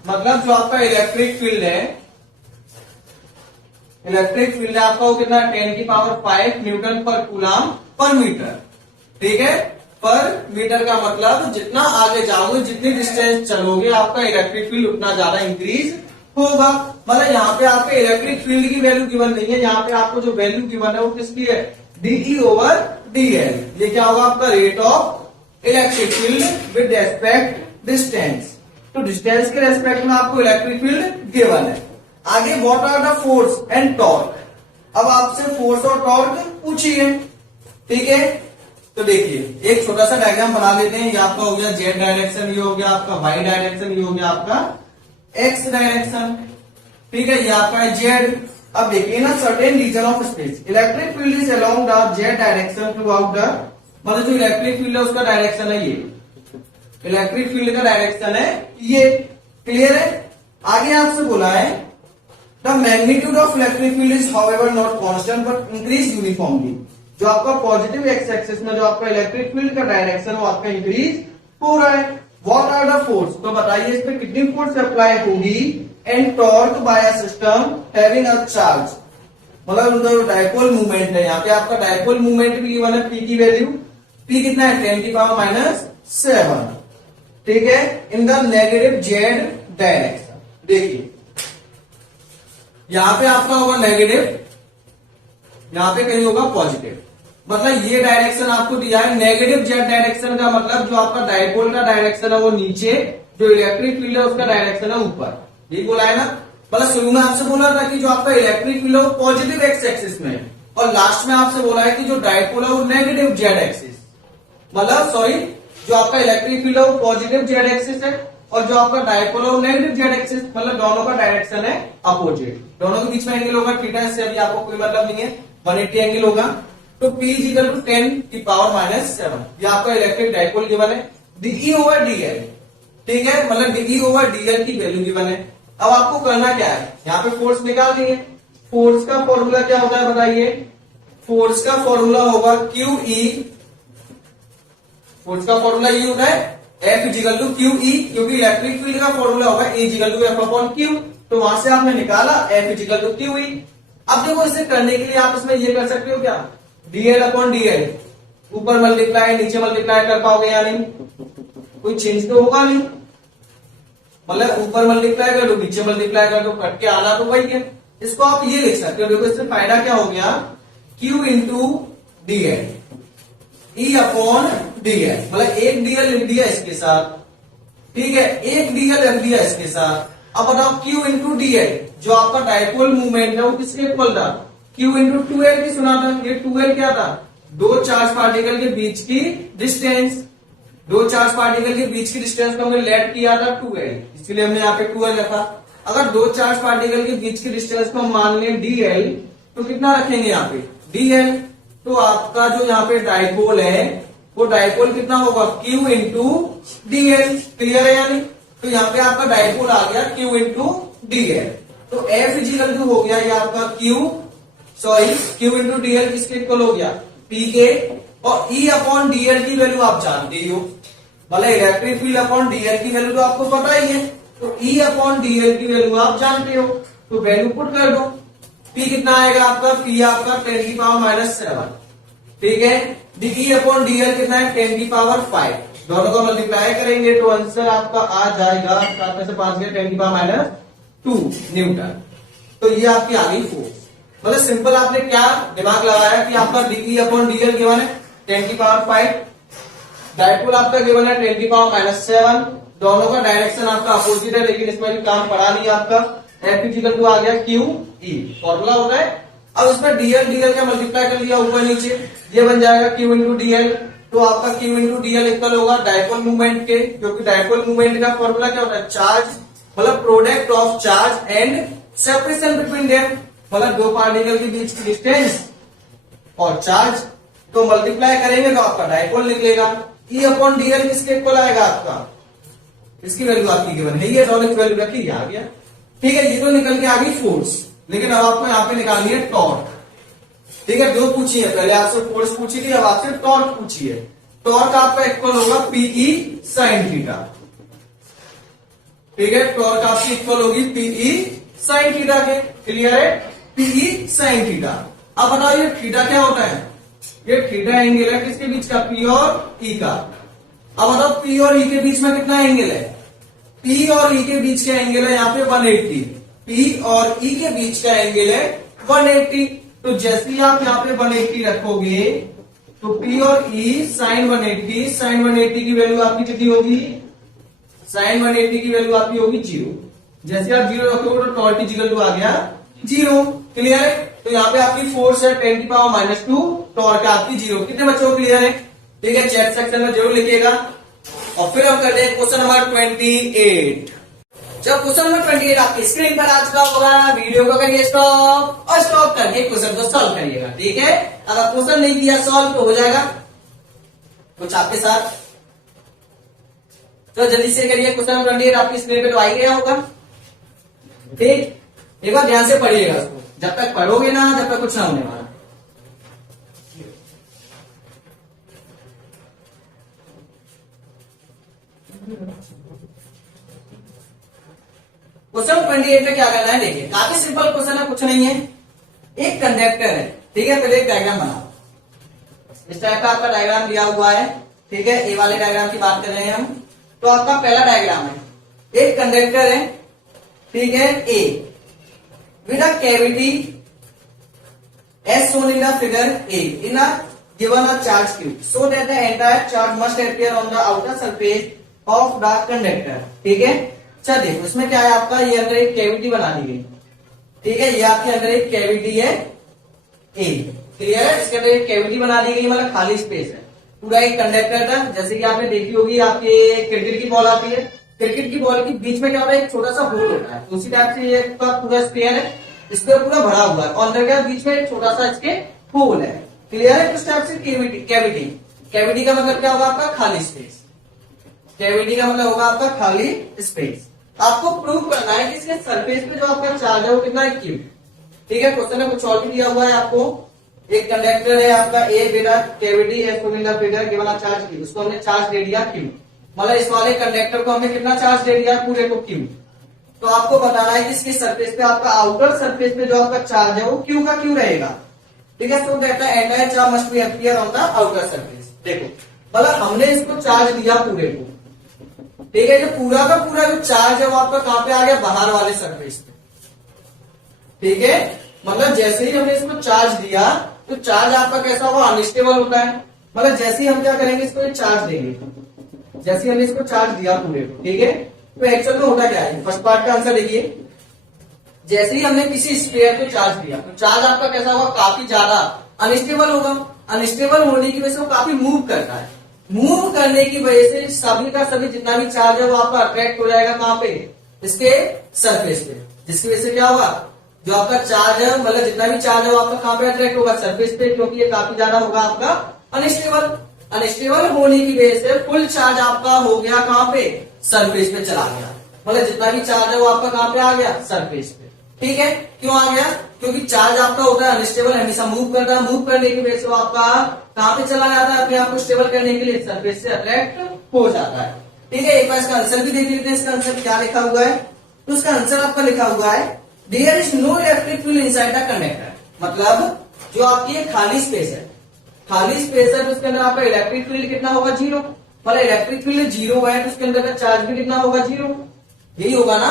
मतलब जो आपका इलेक्ट्रिक फील्ड है आपका वो कितना, 10⁵ न्यूटन पर कूलम पर मीटर। ठीक है, पर मीटर का मतलब जितना आगे जाओगे जितनी डिस्टेंस चलोगे आपका इलेक्ट्रिक फील्ड उतना ज्यादा इंक्रीज होगा। मतलब यहाँ पे आपके इलेक्ट्रिक फील्ड की वैल्यू गिवन नहीं है, यहाँ पे आपको जो वैल्यू गिवन है वो किसकी है, dE/dl। ये क्या होगा आपका, rate of electric field with respect distance. तो डिस्टेंस के रेस्पेक्ट में आपको इलेक्ट्रिक फील्ड गिवन है। आगे what are the force and torque. अब आपसे फोर्स और टॉर्क पूछिए। ठीक है, तो देखिए एक छोटा सा डायग्राम बना लेते हैं। ये आपका हो गया जेड डायरेक्शन, ये हो गया आपका वाई डायरेक्शन, ये हो गया आपका एक्स डायरेक्शन। ठीक है, ये आपका है जेड। अब देखिए ना, certain region of space electric field is along the z direction throughout the, मतलब जो इलेक्ट्रिक फील्ड है उसका डायरेक्शन है ये, इलेक्ट्रिक फील्ड का डायरेक्शन है ये। क्लियर है। आगे आपसे बोला है the magnitude of electric field is however not constant but increase uniformly. जो आपका पॉजिटिव एक्स एक्सिस में जो आपका इलेक्ट्रिक फील्ड का डायरेक्शन वो आपका इंक्रीज हो रहा है। व्हाट आर द फोर्स, तो बताइए इस पे कितनी फोर्स अप्लाई होगी, and torque bye a system having a charge. मतलब उधर डायपोल मूवमेंट है, यहाँ पे आपका डायपोल मूवमेंट भी गिवन है, पी की वैल्यू, पी कितना है, 10⁻⁷। ठीक है, in the negative Z direction. देखिए यहां पे आपका होगा नेगेटिव, यहां पे कहीं होगा पॉजिटिव। मतलब ये डायरेक्शन आपको दिया है नेगेटिव जेड डायरेक्शन का, मतलब जो आपका डायपोल का डायरेक्शन है वो नीचे, जो इलेक्ट्रिक फील्ड है उसका डायरेक्शन है ऊपर। ये बोला है ना, मतलब शुरू में आपसे बोला था कि जो आपका इलेक्ट्रिक फील्ड है वो पॉजिटिव एक्स एक्सिस में है, और लास्ट में आपसे बोला है कि जो डायपोल है वो नेगेटिव जेड एक्सिस, मतलब सॉरी जो आपका इलेक्ट्रिक फील्ड है वो पॉजिटिव जेड एक्सिस है, और जो आपका डायपोल है वो नेगेटिव जेड एक्सिस, मतलब दोनों का डायरेक्शन है अपोजिट। दोनों के बीच में एंगल होगा थीटा, इससे अभी आपको कोई मतलब नहीं है, 180 एंगल होगा। तो P = 10⁻⁷। ये आपका इलेक्ट्रिक डायपोल गिवन है, dE/dl। ठीक है, मतलब dE/dl की वैल्यू गिवन है। अब आपको करना क्या है, यहाँ पे फोर्स निकाल दिए। फोर्स का फॉर्मूला क्या होता है बताइए, फोर्स का फॉर्मूला होगा QE, फोर्स का फॉर्मूला ये होता है F = QE, क्योंकि इलेक्ट्रिक फील्ड का फॉर्मूला होगा E = F/Q। तो वहां से आपने निकाला F = QE। अब देखो इसे करने के लिए आप इसमें ये कर सकते हो क्या, dl/dl, ऊपर मल्टीप्लाई नीचे मल्टीप्लाई कर पाओगे या नहीं, कोई चेंज तो होगा नहीं। मतलब ऊपर मल्टीप्लाई कर दो नीचे मल्टीप्लाई कर दो, कट के आना तो वही है। इसको आप ये लिख सकते हो, देखो इससे फायदा क्या हो गया, Q × dl, E/dl, मतलब एक dl लिख दिया इसके साथ। ठीक है, एक dl लिख दिया इसके साथ। अब बताओ Q × dl, जो आपका डायपोल मूवमेंट है वो किसके इक्वल था, Q × 2l की सुना था। ये 2l क्या था, दो चार्ज पार्टिकल के बीच की डिस्टेंस, दो चार्ज पार्टिकल के बीच की डिस्टेंस को हमने लेट किया था 2l, इसलिए हमने यहाँ पे 2l रखा। अगर दो चार्ज पार्टिकल के बीच की डिस्टेंस को हम मान लें dl, तो कितना रखेंगे यहाँ पे, dl। तो आपका जो यहाँ पे डायपोल है वो डायपोल कितना होगा, Q × dl। क्लियर है या नहीं। तो यहाँ पे आपका डायपोल आ गया Q × dl। तो F = हो गया ये आपका Q × dl किसके इक्वल हो गया, P के। और E/dl की वैल्यू आप जानते ही हो, मतलब इलेक्ट्रिक फील्ड अपॉन dl की वैल्यू तो आपको पता ही है। तो E/dl की वैल्यू आप जानते हो, तो वैल्यू पुट कर दो। P कितना आएगा आपका, P आपका 10⁻⁷। ठीक है, डी अपॉन डीएल कितना है 10 की पावर 5, दोनों को मल्टीप्लाई करेंगे तो आंसर आपका आ जाएगा 7 में से 5 गया 10 की पावर -2 न्यूटन। तो ये आपकी आ गई फोर्स। मतलब सिंपल आपने क्या दिमाग लगाया कि आपका डी अपॉन डीएल गिवन है 10 की पावर 5, डायपोल आपका गिवन है 10 की पावर -7, दोनों का डायरेक्शन आपका अपोजिट है, लेकिन इसमें भी काम पड़ा नहीं आपका। F इक्वल टू आ गया क्यू ई, फॉर्मूला होता है। अब इसमें डीएल का मल्टीप्लाई कर लिया ऊपर नीचे, ये बन जाएगा क्यू इंटू डीएल। तो आपका क्यू इंटू डीएल इक्वल होगा डायपोल मूवमेंट के, क्योंकि डायपोल मूवमेंट का फॉर्मूला क्या होता है, चार्ज मतलब product of charge and separation between them, मतलब दो पार्टिकल के बीच की डिस्टेंस और चार्ज। तो मल्टीप्लाई करेंगे तो आपका डायपोल निकलेगा। ई अपॉन डीएल किसके इक्वल आएगा आपका, इसकी वैल्यू आपकी गिवन है, ये डॉलर की वैल्यू रखी, आ गया। ठीक है, ये तो निकल के आ गई फोर्स। लेकिन अब आपको यहाँ पे निकालनी है टॉर्क। ठीक है, दो पूछी है, पहले आपसे फोर्स पूछी थी, अब आपसे टॉर्क पूछी है। टॉर्क आपका इक्वल होगा पीई साइन थीटा। ठीक है, टॉर्क आपकी इक्वल होगी पीई साइन थीटा के, क्लियर है, पीई साइन थीटा। अब बताओ ये थीटा क्या होता है, ये थीटा एंगल है किसके बीच का, पी और ई का। अब बताओ पी और ई के बीच में कितना एंगल है, पी और ई के बीच का एंगल है यहाँ पे 180, पी और ई के बीच का एंगल है 180। तो जैसे ही आप यहाँ पे 180 रखोगे तो पी और ई साइन 180, साइन 180 की वैल्यू आपकी कितनी होगी, साइन 180 की वैल्यू आपकी होगी 0। जैसे आप 0 रखोगे तो टॉर्क इक्वल टू आ गया 0, क्लियर है। तो यहाँ पे आपकी फोर्स है 10 की पावर -2, टॉर्क आपकी 0। कितने बच्चों को क्लियर है, ठीक है, चैट सेक्शन में जरूर लिखिएगा। और फिर हम करते हैं क्वेश्चन नंबर 28। जब क्वेश्चन नंबर 28 आपकी स्क्रीन पर आ चुका होगा, वीडियो को करिए स्टॉप और स्टॉप करके क्वेश्चन को सॉल्व करिएगा। ठीक है, अगर क्वेश्चन नहीं किया सॉल्व तो हो जाएगा कुछ आपके साथ। तो जल्दी से करिए, क्वेश्चन नंबर 28 आपकी स्क्रीन पे तो आ ही गया होगा। ठीक, एक बार ध्यान से पढ़िएगा उसको, जब तक पढ़ोगे ना जब तक कुछ ना होने वाला। क्वेश्चन 28 में क्या करना है, देखिए काफी सिंपल क्वेश्चन है, कुछ नहीं है। एक कंडक्टर है, ठीक है, पहले एक डायग्राम बनाओ। इस टाइप का आपका डायग्राम दिया हुआ है, ठीक है, ए वाले डायग्राम की बात कर रहे हैं हम। तो आपका पहला डायग्राम है, एक कंडक्टर है, ठीक है, ए with a cavity S shown in the figure A in a given a charge Q so that the entire charge must appear on the outer surface of the conductor। ठीक है, अच्छा देखो इसमें क्या है आपका, ये अंदर एक कैविटी बना दी गई, ठीक है, ये आपके अंदर एक कैविटी है ए, क्लियर है, इसके अंदर एक कैविटी बना दी गई, मतलब खाली स्पेस है, पूरा एक कंडक्टर था। जैसे कि आपने देखी होगी, आपके क्रिकेट की बॉल आती है, क्रिकेट की बॉल के बीच में क्या होता है, एक छोटा सा होल होता है, उसी टाइप से ये पूरा स्पेयर है, इस पर पूरा भरा हुआ है, और अंदर क्या बीच में एक छोटा सा इसके होल है, क्लियर है। इस टाइप से कैविटी का मतलब क्या होगा आपका, खाली स्पेस। कैविटी का मतलब होगा आपका खाली स्पेस। आपको प्रूव करना है कि इसके सरफेस पे जो आपका चार्ज है वो कितना है, क्यू। ठीक है, क्वेश्चन में कुछ और भी दिया हुआ है आपको। एक कंडक्टर है आपका ए बिना कैविटी है, figure given a charge Q, उसको हमने चार्ज दे दिया क्यू, मतलब इस वाले कंडक्टर को हमने कितना चार्ज दे दिया, पूरे को क्यू। तो आपको बताना है कि इसके सरफेस पे आपका आउटर सरफेस पे जो आपका चार्ज है वो क्यू का क्यू रहेगा। ठीक है, so that the entire charge must be appear on the outer surface. देखो मतलब हमने इसको चार्ज दिया पूरे को, ठीक है, जो पूरा का पूरा जो चार्ज है वो आपका कहां पे आ गया, बाहर वाले सरफेस पे। ठीक है, मतलब जैसे ही हमने इसको चार्ज दिया तो चार्ज आपका कैसा होगा, अनस्टेबल होता है। मतलब जैसे ही हम क्या करेंगे, इसको चार्ज देंगे, जैसे ही हमने इसको चार्ज दिया पूरे को, ठीक है, तो एक्चुअल में होता क्या है, फर्स्ट पार्ट का आंसर देखिए। जैसे ही हमने किसी स्फीयर को चार्ज दिया तो चार्ज आपका कैसा होगा, काफी ज्यादा अनस्टेबल होगा। अनस्टेबल होने की वजह से वो काफी मूव करता है, मूव करने की वजह से सभी का सभी जितना भी चार्ज है वो आपका अट्रैक्ट हो जाएगा कहां पे, इसके सरफेस पे, जिसकी वजह से क्या होगा, जो आपका चार्ज है मतलब जितना भी चार्ज है वो आपका कहां पे अट्रैक्ट होगा, सरफेस पे, क्योंकि ये काफी ज्यादा होगा आपका अनस्टेबल। अनस्टेबल होने की वजह से फुल चार्ज आपका हो गया कहां पे, सरफेस पे चला गया, मतलब जितना भी चार्ज है वो आपका कहां पे आ गया, सरफेस पे। ठीक है, क्यों आ गया, क्योंकि चार्ज आपका होता है अनस्टेबल, हमेशा मूव करता है, मूव करने की वजह से वो आपका कहां पे चला जाता है, अपने आप को स्टेबल करने के लिए सरफेस से अट्रैक्ट हो जाता है। ठीक है, एक बार इसका आंसर भी देख लेते हैं, इसका आंसर क्या लिखा हुआ है। तो उसका आंसर आपका लिखा हुआ है, there is no electric field inside the conductor, मतलब जो आपकी खाली स्पेस है, खाली स्पेस है तो उसके अंदर आपका इलेक्ट्रिक फील्ड कितना होगा, जीरो। मतलब इलेक्ट्रिक फील्ड जीरो है तो उसके अंदर का चार्ज भी कितना होगा, जीरो। यही होगा ना।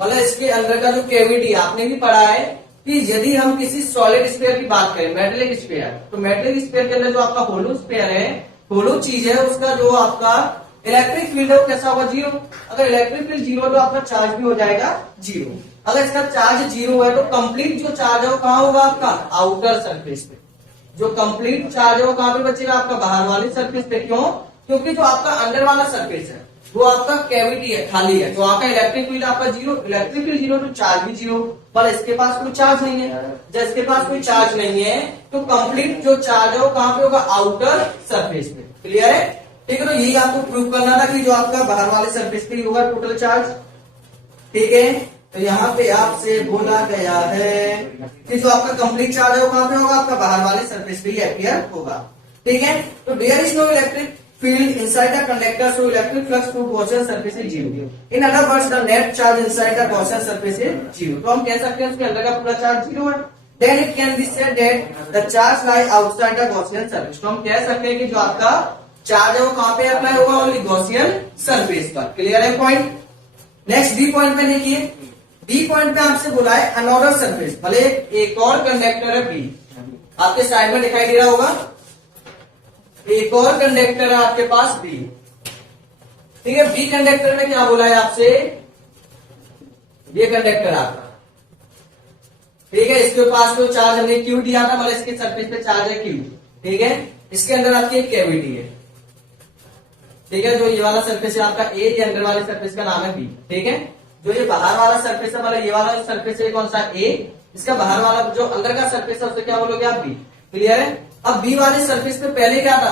मतलब इसके अंदर का जो कैविटी आपने भी पढ़ा है कि यदि हम किसी सॉलिड स्फीयर की बात करें, मेटेलिक स्फीयर, तो मेटेलिक स्फीयर के अंदर जो आपका होलो स्फीयर है, होलो चीज है, उसका जो आपका इलेक्ट्रिक फील्ड है वो कैसा होगा, जीरो। अगर इलेक्ट्रिक फील्ड जीरो तो आपका चार्ज भी हो जाएगा जीरो। अगर इसका चार्ज जीरो है तो कंप्लीट जो चार्ज है वो कहाँ होगा, आपका आउटर सरफेस पे। जो कंप्लीट चार्ज है वो कहाँ पे बचेगा, आपका बाहर वाली सरफेस पे। क्यों? क्योंकि जो आपका अंदर वाला सरफेस है वो आपका कैविटी है, खाली है, तो आपका इलेक्ट्रिक फील्ड आपका जीरो। इलेक्ट्रिक फील्ड जीरो तो चार्ज भी जीरो, पर इसके पास कोई चार्ज नहीं है। जब इसके पास कोई चार्ज नहीं है तो कंप्लीट जो चार्ज है वो कहाँ पे होगा, आउटर सरफेस पे। क्लियर है? ठीक है, तो यही आपको प्रूव करना था कि जो आपका बाहर वाले सरफेस पे ही होगा टोटल चार्ज। ठीक है, तो यहाँ पे आपसे बोला गया है कि जो आपका कंप्लीट चार्ज है वो कहाँ पे होगा, आपका बाहर वाले सरफेस पे ही अपीयर होगा। ठीक है, तो there is no electric field inside the conductor, so electric flux through Gaussian surface is zero. In other words, the net charge inside the Gaussian surface is zero. तो हम कह सकते हैं उसके अंदर का पूरा चार्ज जीरो है। Then it can be said that the charge lie outside the Gaussian surface. तो हम कह सकते हैं कि जो आपका चार्ज है वो कहाँ पे अप्लाई होगा, ओनली Gaussian surface पर। क्लियर है पॉइंट? नेक्स्ट डी पॉइंट पे देखिए, डी पॉइंट पे आपसे बोला है अनोडर सरफेस, भले एक और कंडक्टर है बी, आपके साइड में दिखाई दे रहा होगा, एक और कंडक्टर है आपके पास बी। ठीक है, बी कंडक्टर में क्या बोला है आपसे, ये कंडक्टर आपका, ठीक है, इसके पास तो चार्ज हमने क्यू दिया था, मतलब इसके सरफेस पे चार्ज है क्यू। ठीक है, इसके अंदर आपकी एक कैविटी है। ठीक है, जो ये वाला सरफेस है आपका ए, ये अंदर वाले सरफेस का नाम है बी। ठीक है, जो ये बाहर वाला सरफेस है, मतलब ये वाला सरफेस है कौन सा, ए, इसका बाहर वाला जो अंदर का सरफेस है उसे क्या बोलोगे आप, बी। क्लियर है? अब बी वाले सरफेस पे पहले क्या था,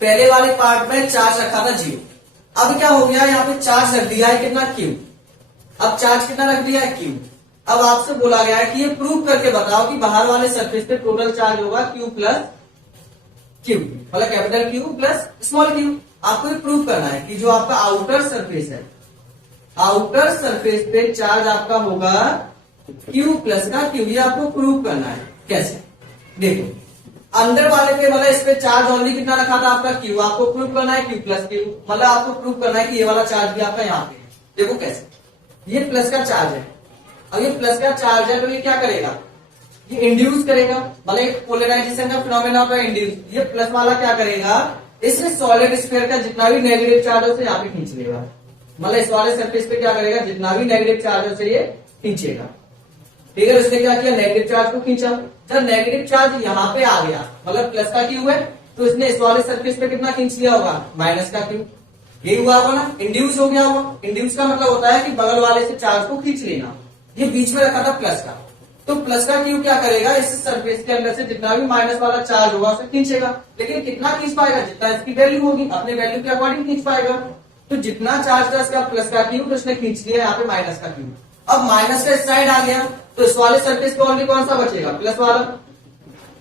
पहले वाले पार्ट में चार्ज रखा था जीरो। अब क्या हो गया, यहाँ पे चार्ज रख दिया है कितना, क्यू। अब चार्ज कितना रख दिया है, क्यू। अब आपसे बोला गया है कि ये प्रूव करके बताओ कि बाहर वाले सरफेस पे टोटल चार्ज होगा क्यू प्लस क्यू, मतलब capital Q plus small Q. आपको ये प्रूव करना है कि जो आपका आउटर सरफेस है, आउटर सरफेस पे चार्ज आपका होगा क्यू प्लस का क्यू। ये आपको प्रूव करना है। कैसे? देखो, अंदर वाले पे मतलब इस पे चार्ज ओनली कितना रखा था आपका, क्यू। आपको प्रूव करना है क्यू प्लस क्यू, मतलब आपको प्रूव करना है कि ये वाला चार्ज भी आपका यहाँ पे है। देखो कैसे, ये प्लस का चार्ज है, अब ये प्लस का चार्ज है तो ये क्या करेगा, ये इंड्यूस करेगा, मतलब एक पोलराइजेशन का फिनोमेना होता है इंड्यूस। ये प्लस वाला क्या करेगा, इसमें सॉलिड स्फीयर का जितना भी नेगेटिव चार्ज है उसे यहाँ पे खींच लेगा, मतलब इस वाले सरफेस पे क्या करेगा, जितना भी नेगेटिव चार्ज है उसे ये खींचेगा। ठीक है, उसने क्या किया, नेगेटिव चार्ज को खींचा। जब नेगेटिव चार्ज यहाँ पे आ गया, मतलब प्लस का क्यू है, तो इसने इस वाले सरफेस पे कितना खींच लिया होगा, माइनस का क्यू। यही हुआ होगा ना, इंड्यूस हो गया होगा। इंड्यूस का मतलब होता है कि बगल वाले से चार्ज को खींच लेना। ये बीच में रखा था प्लस का, तो प्लस का क्यू क्या करेगा, इस सरफेस के अंदर से जितना भी माइनस वाला चार्ज होगा उसे खींचेगा। लेकिन कितना खींच पाएगा, जितना इसकी वैल्यू होगी, अपने वैल्यू के अकॉर्डिंग खींच पाएगा। तो जितना चार्ज था इसका प्लस का क्यू, तो इसने खींच लिया यहाँ पे माइनस का क्यू। अब माइनस का इस साइड आ गया, तो इस वाले सरफेस पे ओनली कौन सा बचेगा, प्लस वाला।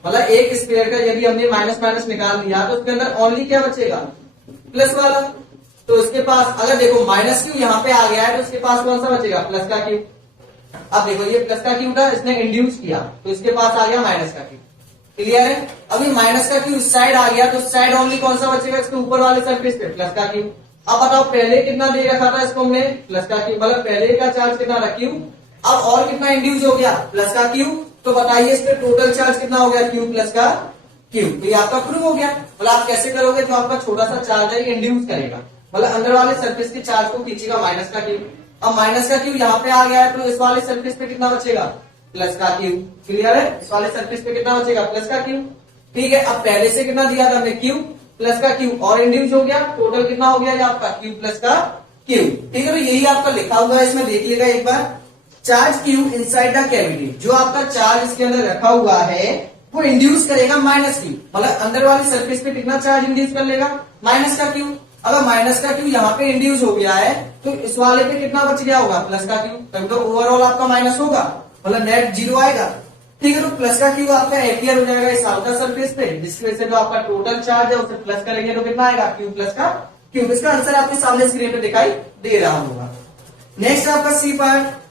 मतलब एक स्क्वायर का यदि हमने माइनस माइनस निकाल दिया तो उसके अंदर ओनली क्या बचेगा, प्लस वाला। तो इसके पास अगर देखो माइनस क्यू यहाँ पे आ गया है तो इसके पास कौन सा बचेगा, प्लस का क्यू। अब देखो ये प्लस का क्यू था, इसने इंड्यूस किया तो इसके पास आ गया माइनस का क्यू। क्लियर है? अभी माइनस का क्यू इस साइड आ गया तो इस साइड ओनली कौन सा बचेगा, इसके ऊपर वाले सरफेस पे प्लस का क्यू। अब बताओ पहले कितना दे रखा था इसको हमने, प्लस का क्यू, मतलब पहले का चार्ज कितना था, क्यू। अब और कितना इंड्यूस हो गया, प्लस का क्यू। तो बताइए इस पे टोटल चार्ज कितना हो गया, क्यू प्लस का क्यू। तो ये आपका प्रूव हो गया। मतलब आप कैसे करोगे, जो आपका छोटा सा चार्ज है ये इंड्यूस करेगा, मतलब अंदर वाले सरफेस के चार्ज को खींचेगा माइनस का क्यू। अब माइनस का क्यू यहाँ पे आ गया है तो इस वाले सरफेस पे कितना बचेगा, प्लस का क्यू। क्लियर है? इस वाले सरफेस पे कितना बचेगा, प्लस का क्यू। ठीक है, अब पहले से कितना दिया था हमने, क्यू प्लस का क्यू, और इंड्यूस हो गया, टोटल कितना हो गया ये आपका, क्यू प्लस का क्यू। ठीक है, तो यही आपका लिखा हुआ है, इसमें देखिएगा एक बार, charge q inside the cavity. जो आपका चार्ज इसके अंदर रखा हुआ है वो इंड्यूस करेगा माइनस क्यू, मतलब अंदर वाली सरफेस पे कितना चार्ज इंड्यूस कर लेगा, माइनस का क्यू। अगर माइनस का क्यू यहाँ पे इंड्यूस हो गया है तो इस वाले पे कितना बच गया होगा, प्लस का क्यू। तब तो ओवरऑल आपका माइनस होगा, मतलब नेट जीरो आएगा। ठीक है, तो प्लस का क्यू आपका एपियर हो जाएगा इस आउटर सरफेस पे, जिसकी वजह से जो आपका टोटल चार्ज है उसे प्लस करेंगे तो कितना आएगा, क्यू प्लस का क्यू। इसका आंसर आपके सामने स्क्रीन पे दिखाई दे रहा होगा। नेक्स्ट आपका सी पार्ट।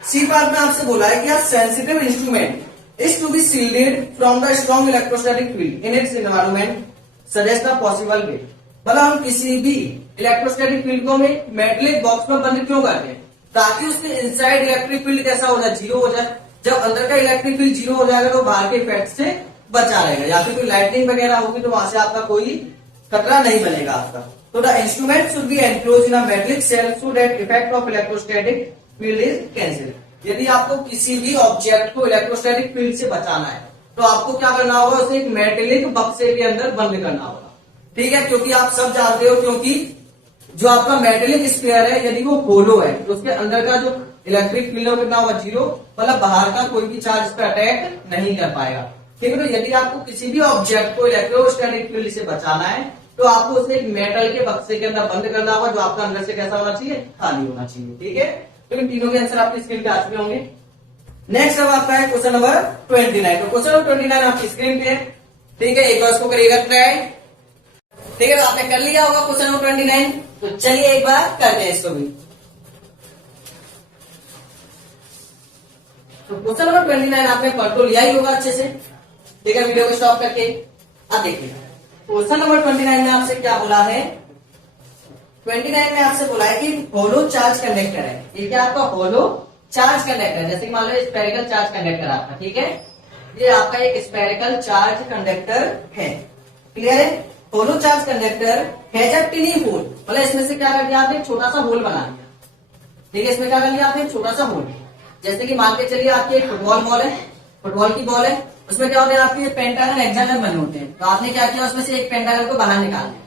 सी पार्ट में आपसे बोला है कि आप sensitive instrument is to be shielded from the strong electrostatic field in its environment suggest a possible way। मतलब हम किसी भी इलेक्ट्रोस्टैटिक फील्ड को में मेटलिक बॉक्स में बंद क्यों करते हैं, ताकि उसके इनसाइड इलेक्ट्रिक फील्ड कैसा हो जाए, जीरो हो जाए। जब अंदर का इलेक्ट्रिक फील्ड जीरो हो जाएगा तो बाहर के इफेक्ट से बचा रहेगा, या फिर कोई लाइटनिंग वगैरह होगी तो वहां से आपका कोई खतरा नहीं बनेगा आपका। तो the instrument should be enclose in a metallic shell so that effect of electrostatic field is cancel. यदि आपको किसी भी ऑब्जेक्ट को इलेक्ट्रोस्टैटिक फील्ड से बचाना है तो आपको क्या करना होगा, उसे एक मेटेलिक बक्से के अंदर बंद करना होगा। ठीक है, क्योंकि आप सब जानते हो, क्योंकि जो आपका मेटेलिक स्फीयर है यदि वो होलो है तो उसके अंदर का जो इलेक्ट्रिक फील्ड कितना होगा, जीरो। मतलब बाहर का कोई भी चार्ज इस पर अटैक नहीं कर पाएगा। ठीक है, तो यदि आपको किसी भी ऑब्जेक्ट को इलेक्ट्रोस्टैटिक फील्ड से बचाना है तो आपको उसे एक मेटल के बक्से के अंदर बंद करना होगा, जो आपका अंदर से कैसा होना चाहिए, खाली होना चाहिए। ठीक है, तो इन तीनों के आंसर आपकी स्क्रीन पे आ चुके होंगे। नेक्स्ट अब आपका है क्वेश्चन नंबर 29। तो क्वेश्चन नंबर 29 आपकी स्क्रीन पे है। ठीक है, एक बार उसको करिएगा ट्राई। ठीक है, तो आपने कर लिया होगा क्वेश्चन नंबर 29। तो चलिए एक बार करते हैं इसको भी। तो क्वेश्चन नंबर 29 आपने पढ़ तो लिया ही होगा अच्छे से। ठीक है, वीडियो को स्टॉप करके अब देखिए क्वेश्चन नंबर 29 में आपसे क्या बोला है। 29 में आपसे बोला है कि होलो चार्ज कंडक्टर है। ये क्या आपका होलो चार्ज कंडक्टर, जैसे कि मान लो स्पेरिकल चार्ज कंडक्टर आपका। ठीक है, ये आपका एक स्पेरिकल चार्ज कंडक्टर है। क्लियर है, hollow charge conductor has a tiny hole. मतलब इसमें से क्या कर दिया आपने, छोटा सा होल बना दिया। ठीक है, इसमें क्या कर लिया आपने, छोटा सा होल। जैसे कि मान के चलिए आपकी एक फुटबॉल बॉल है, फुटबॉल की बॉल है, उसमें क्या होता है आपके पेंटागन हेक्सागन बने होते हैं। तो आपने क्या किया, उसमें से एक पेंटागन को बाहर निकाल दिया।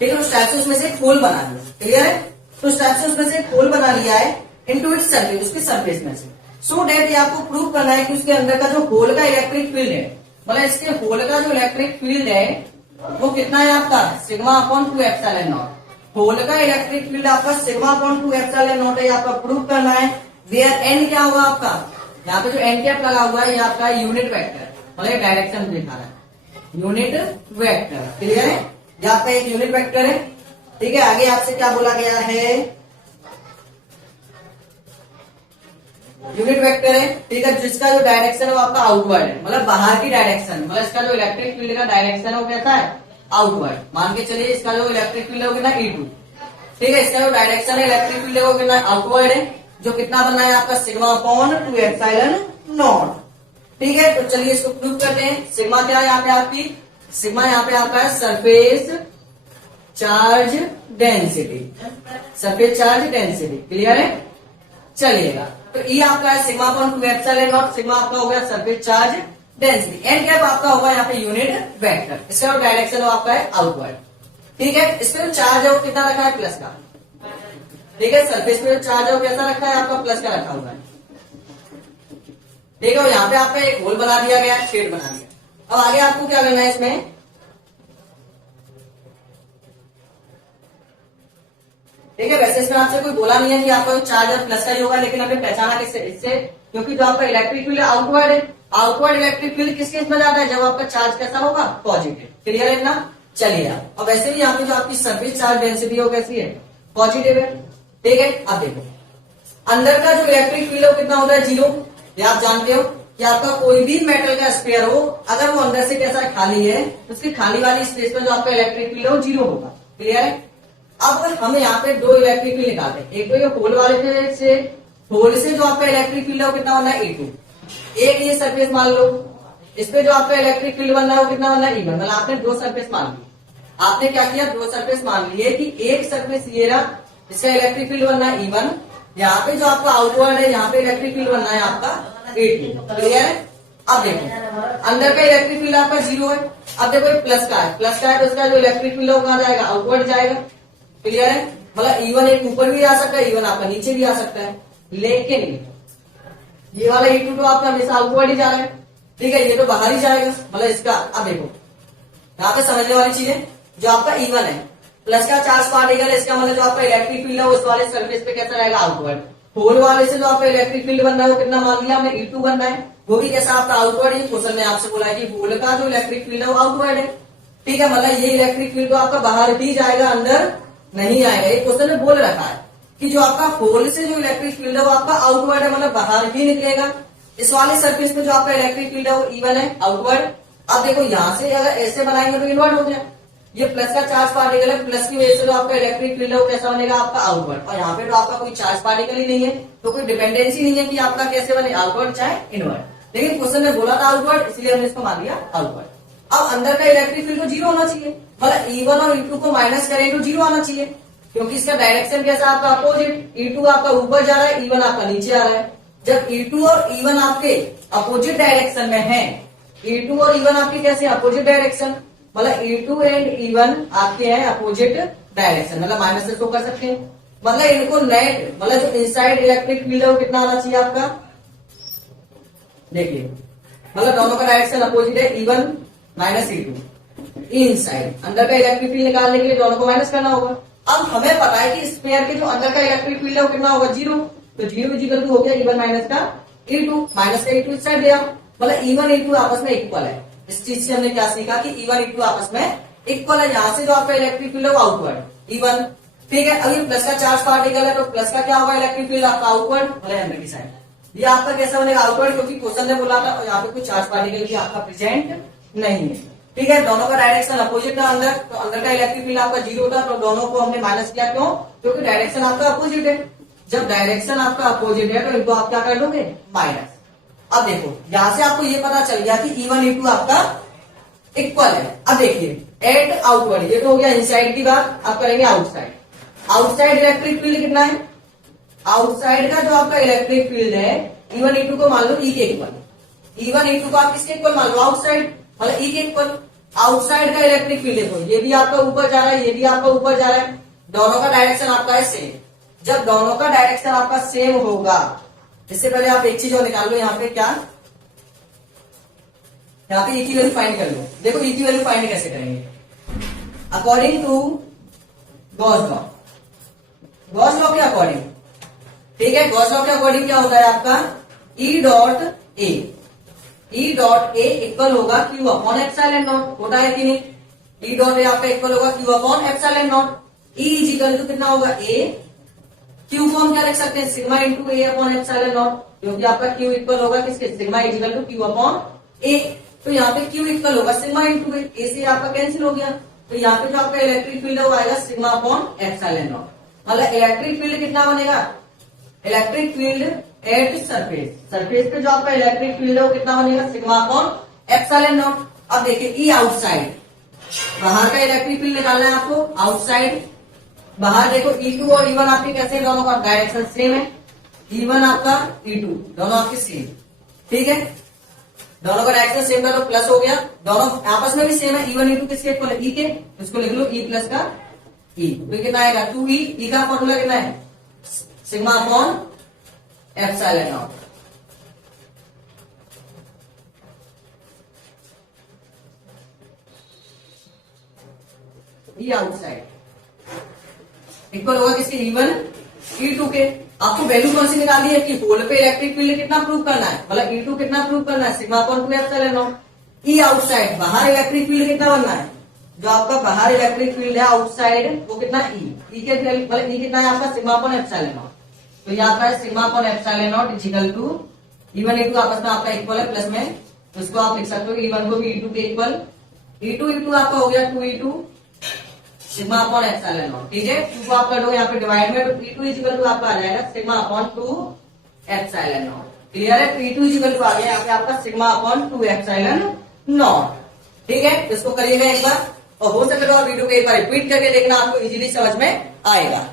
ठीक है, उस टाइप से उसमें से एक होल बना लिया। क्लियर है, तो उस टाइप से उसमें से एक होल बना लिया है इनटू इट्स सरफेस, उसके सरफेस में से। सो डेट ये आपको प्रूव करना है कि उसके अंदर का जो होल का इलेक्ट्रिक फील्ड है, मतलब इसके होल का जो इलेक्ट्रिक फील्ड है वो कितना है आपका, sigma upon 2 epsilon naught. Whole का इलेक्ट्रिक फील्ड आपका सिग्मा अपॉन 2 एप्सिलॉन नॉट है, आपका प्रूव करना है। वेयर एन क्या होगा आपका, यहाँ पे जो एन कैप लगा हुआ है ये आपका यूनिट वेक्टर, मतलब डायरेक्शन दिखा रहा है, यूनिट वेक्टर। क्लियर है, ये आपका एक यूनिट वेक्टर है। ठीक है, आगे आपसे क्या बोला गया है, यूनिट वेक्टर है। ठीक है, जिसका जो डायरेक्शन है वो आपका आउटवर्ड है, मतलब बाहर की डायरेक्शन, मतलब इसका जो इलेक्ट्रिक फील्ड का डायरेक्शन है वो कैसा है, आउटवर्ड। मान के चलिए इसका जो इलेक्ट्रिक फील्ड है वो कितना E2। ठीक है, इसका जो डायरेक्शन है इलेक्ट्रिक फील्ड है वो कितना आउटवर्ड है, जो कितना बना है आपका सिग्मा अपॉन 2 एप्सिलॉन नॉट। ठीक है, तो चलिए इसको प्रूव करते हैं। सिग्मा क्या है यहाँ पे आपकी, सिग्मा यहाँ पे आपका है surface charge density, surface charge density. Clear है, चलिएगा। तो ये आपका है sigma upon 2 epsilon naught, sigma आपका हो गया surface charge density. N cap आपका होगा यहाँ पे यूनिट वेक्टर, इसका डायरेक्शन आपका है आउटवर्ड। ठीक है, इसमें जो चार्ज है वो कितना रखा है, प्लस का। ठीक है, सरफेस पे जो चार्ज है वो कैसा रखा है आपका, प्लस का रखा हुआ है। ठीक है, यहाँ पे आपका एक होल बना दिया गया, शेड बना दिया। अब आगे आपको क्या करना है इसमें, ठीक है, वैसे इसमें आपसे कोई बोला नहीं है कि आपका चार्ज प्लस का ही होगा, लेकिन हमने पहचाना किससे, इससे, क्योंकि जो आपका इलेक्ट्रिक फील्ड आउटवर्ड है, आउटवर्ड इलेक्ट्रिक फील्ड किस केस में जाता है, जब आपका चार्ज कैसा होगा, पॉजिटिव। क्लियर है ना, चलिए अब वैसे भी यहाँ पे जो आपकी सरफेस चार्ज डेंसिटी हो कैसी है, पॉजिटिव है। ठीक है, अब देखो अंदर का जो इलेक्ट्रिक फील्ड है वो कितना होता है, जीरो। ये आप जानते हो कि आपका कोई भी मेटल का स्फीयर हो, अगर वो अंदर से कैसा खाली है तो उसकी खाली वाली स्पेस में जो आपका इलेक्ट्रिक फील्ड है वो जीरो होगा। क्लियर है, अब हम यहाँ पे दो इलेक्ट्रिक फील्ड निकालते हैं। एक तो ये होल वाले से, होल से जो आपका इलेक्ट्रिक फील्ड है वो कितना होना है, E2। एक ये सरफेस मान लो, इस पे जो आपका इलेक्ट्रिक फील्ड बन रहा है वो कितना बन रहा है, E1। मतलब आपने दो सरफेस मान ली। आपने क्या किया, दो सरफेस मान लिए कि एक सरफेस ये रहा, इसका इलेक्ट्रिक फील्ड बनना है E1। यहाँ पे जो आपका आउटवर्ड है यहाँ पे इलेक्ट्रिक फील्ड बनना है आपका E2। क्लियर है, अब देखो अंदर का इलेक्ट्रिक फील्ड आपका जीरो है। अब देखो प्लस का है, प्लस का है तो इसका जो इलेक्ट्रिक फील्ड है वो कहाँ जाएगा, आउटवर्ड जाएगा। क्लियर है, मतलब E1 एक ऊपर भी आ सकता है, E1 आपका नीचे भी आ सकता है, लेकिन ये वाला E2 तो आपका हमेशा आउटवर्ड ही जा रहा है। ठीक है, ये तो बाहर ही जाएगा, मतलब इसका। अब देखो यहाँ पे समझने वाली चीज है, जो आपका E1 है प्लस का चार्ज पार्टिकल है, इसका मतलब जो आपका इलेक्ट्रिक फील्ड है उस वाले सरफेस पे कैसा रहेगा, आउटवर्ड। होल वाले से जो आपका इलेक्ट्रिक फील्ड बन रहा है वो कितना मान लिया हमें, E2 बन रहा है, वो भी कैसा आपका आउटवर्ड है। क्वेश्चन में आपसे बोला है कि होल का जो इलेक्ट्रिक फील्ड है वो आउटवर्ड है। ठीक है, मतलब ये इलेक्ट्रिक फील्ड तो आपका बाहर ही जाएगा, अंदर नहीं आएगा। ये क्वेश्चन में बोल रखा है कि जो आपका होल से जो इलेक्ट्रिक फील्ड है वो आपका आउटवर्ड है, मतलब बाहर ही निकलेगा। इस वाले सरफेस में जो आपका इलेक्ट्रिक फील्ड है वो E1 है आउटवर्ड। अब देखो यहां से अगर ऐसे बनाएंगे तो इनवर्ट हो गया, ये प्लस का चार्ज पार्टिकल है, प्लस की वजह से जो आपका इलेक्ट्रिक फील्ड है वो कैसा बनेगा आपका आउटवर्ड, और यहाँ पे तो आपका कोई चार्ज पार्टिकल ही नहीं है, तो कोई डिपेंडेंसी नहीं है कि आपका कैसे बने आउटवर्ड चाहे इनवर्ट। लेकिन क्वेश्चन ने बोला था आउटवर्ड, इसलिए हमने इसको मान लिया आउटवर्ड। अब अंदर का इलेक्ट्रिक फील्ड को जीरो होना चाहिए, मतलब E1 और E2 को माइनस करें तो जीरो आना चाहिए, क्योंकि इसका डायरेक्शन कैसा आपका अपोजिट, E2 आपका ऊपर जा रहा है, E1 आपका नीचे आ रहा है। जब E2 और E1 आपके अपोजिट डायरेक्शन में है, E2 और E1 आपके कैसे अपोजिट डायरेक्शन, मतलब E2 एंड E1 आपके हैं अपोजिट डायरेक्शन, मतलब माइनस से शो कर सकते हैं। मतलब इनको नेट मतलब जो इनसाइड इलेक्ट्रिक फील्ड है वो कितना आना चाहिए आपका, देखिए मतलब दोनों का डायरेक्शन अपोजिट है, E1 माइनस E2 इनसाइड। अंदर का इलेक्ट्रिक फील्ड निकालने के लिए दोनों को माइनस करना होगा। अब हमें पता है कि स्फीयर के जो अंदर का इलेक्ट्रिक फील्ड है वो कितना होगा, जीरो, तो जीरो इक्वल टू हो गया E1 माइनस का E2, माइनस का E2 इस साइड गया, मतलब E1 E2 आपस में इक्वल है। इस चीज से हमने क्या सीखा कि E1 E2 आपस में इक्वल है, यहाँ से जो आपका इलेक्ट्रिक फील्ड है वो आउटवर्ड E1, ठीक है। अब ये प्लस का चार्ज पार्टिकल है तो प्लस का क्या होगा इलेक्ट्रिक फील्ड आपका आउटवर्ड, मतलब एम्पटी की साइड, ये आपका कैसा बनेगा आउटवर्ड, क्योंकि क्वेश्चन ने बोला था और यहाँ पे कोई चार्ज पार्टिकल भी आपका प्रेजेंट नहीं है, ठीक है। दोनों का डायरेक्शन अपोजिट था अंदर, तो अंदर का इलेक्ट्रिक फील्ड आपका जीरो था, तो दोनों को हमने माइनस किया, क्यों, क्योंकि डायरेक्शन आपका अपोजिट है। जब डायरेक्शन आपका अपोजिट है तो इनको आप क्या कर दोगे माइनस। अब देखो यहां से आपको ये पता चल गया कि E1 E2 आपका इक्वल है। अब देखिए एट आउटवर्ड, ये तो हो गया इनसाइड की बात, अब करेंगे आउटसाइड। आउटसाइड इलेक्ट्रिक फील्ड कितना है, आउटसाइड का जो आपका इलेक्ट्रिक फील्ड है E1 E2 को मान लो E के इक्वल, E1 E2 को आप किसके इक्वल मान लो आउटसाइड, मतलब E के इक्वल। आउटसाइड का इलेक्ट्रिक फील्ड देखो ये भी आपका ऊपर जा रहा है, ये भी आपका ऊपर जा रहा है, दोनों का डायरेक्शन आपका है सेम। जब दोनों का डायरेक्शन आपका सेम होगा, इससे पहले आप एक चीज और निकाल लो, यहाँ पे क्या, यहाँ पे E की वैल्यू फाइंड कर लो। देखो E की वैल्यू फाइंड कैसे करेंगे, according to Gauss law, Gauss law के अकॉर्डिंग, ठीक है। गॉस लॉ के अकॉर्डिंग क्या होता है आपका E dot A, E dot A equal होगा Q अपॉन एप्सिलॉन नॉट, होता है कि नहीं, E डॉट ए आपका इक्वल होगा Q upon epsilon naught. E is equal to कितना होगा A, Q को हम क्या लिख सकते हैं sigma into a upon epsilon naught, क्योंकि आपका Q इक्वल होगा किसके, sigma is equal to Q upon a, तो यहाँ पे Q इक्वल होगा सिग्मा इंटू ए, ए से आपका कैंसिल हो गया, तो यहाँ पे जो आपका इलेक्ट्रिक फील्ड है वो आएगा सिग्मा अपॉन एप्सिलॉन नॉट। मतलब इलेक्ट्रिक फील्ड कितना बनेगा, electric field at surface, surface पे जो आपका इलेक्ट्रिक फील्ड है वो कितना बनेगा सिग्मा अपॉन एप्सिलॉन नॉट। अब देखिए E आउटसाइड, बाहर का इलेक्ट्रिक फील्ड निकालना है आपको, आउटसाइड बाहर देखो E2 और E1 आपके कैसे, दोनों का डायरेक्शन सेम है, E1 आपका E2 दोनों आपके सेम, ठीक है, दोनों का डायरेक्शन सेम था तो प्लस हो गया, दोनों आपस में भी सेम है, E1 E2 किसके इक्वल है E के, इसको लिख लो E प्लस का E, तो कितना आएगा 2E, E का फॉर्मूला कितना है sigma upon epsilon naught. E outside equal होगा किसके E1 E2 के। आपको वैल्यू कौन सी निकालनी है कि होल पे इलेक्ट्रिक फील्ड कितना प्रूव करना है, मतलब E2 कितना प्रूव करना है sigma upon 2 epsilon naught. E outside बाहर इलेक्ट्रिक फील्ड कितना बनना है, जो आपका बाहर इलेक्ट्रिक फील्ड है आउटसाइड वो कितना E के मतलब E कितना है आपका सिग्मा अपॉन एप्सिलॉन नॉट, तो यहाँ पर sigma upon epsilon naught is equal to E1 E2 आपस में आपका इक्वल है प्लस में, तो इसको आप लिख सकते हो E1 को भी E2 के इक्वल, E2 E2 आपका हो गया 2E2 sigma upon epsilon not, ठीक है। 2 को आप कर दो यहाँ पे डिवाइड में, तो E2 इज इक्वल टू आपका आ जाएगा sigma upon 2 epsilon not, clear है। E2 इज इक्वल टू आ गया यहाँ पे आपका सिग्मा अपॉन 2 एप्सिलॉन नॉट, ठीक है। इसको करिएगा एक बार, और हो सके तो आप वीडियो को एक बार रिपीट करके देखना, आपको इजीली समझ में आएगा,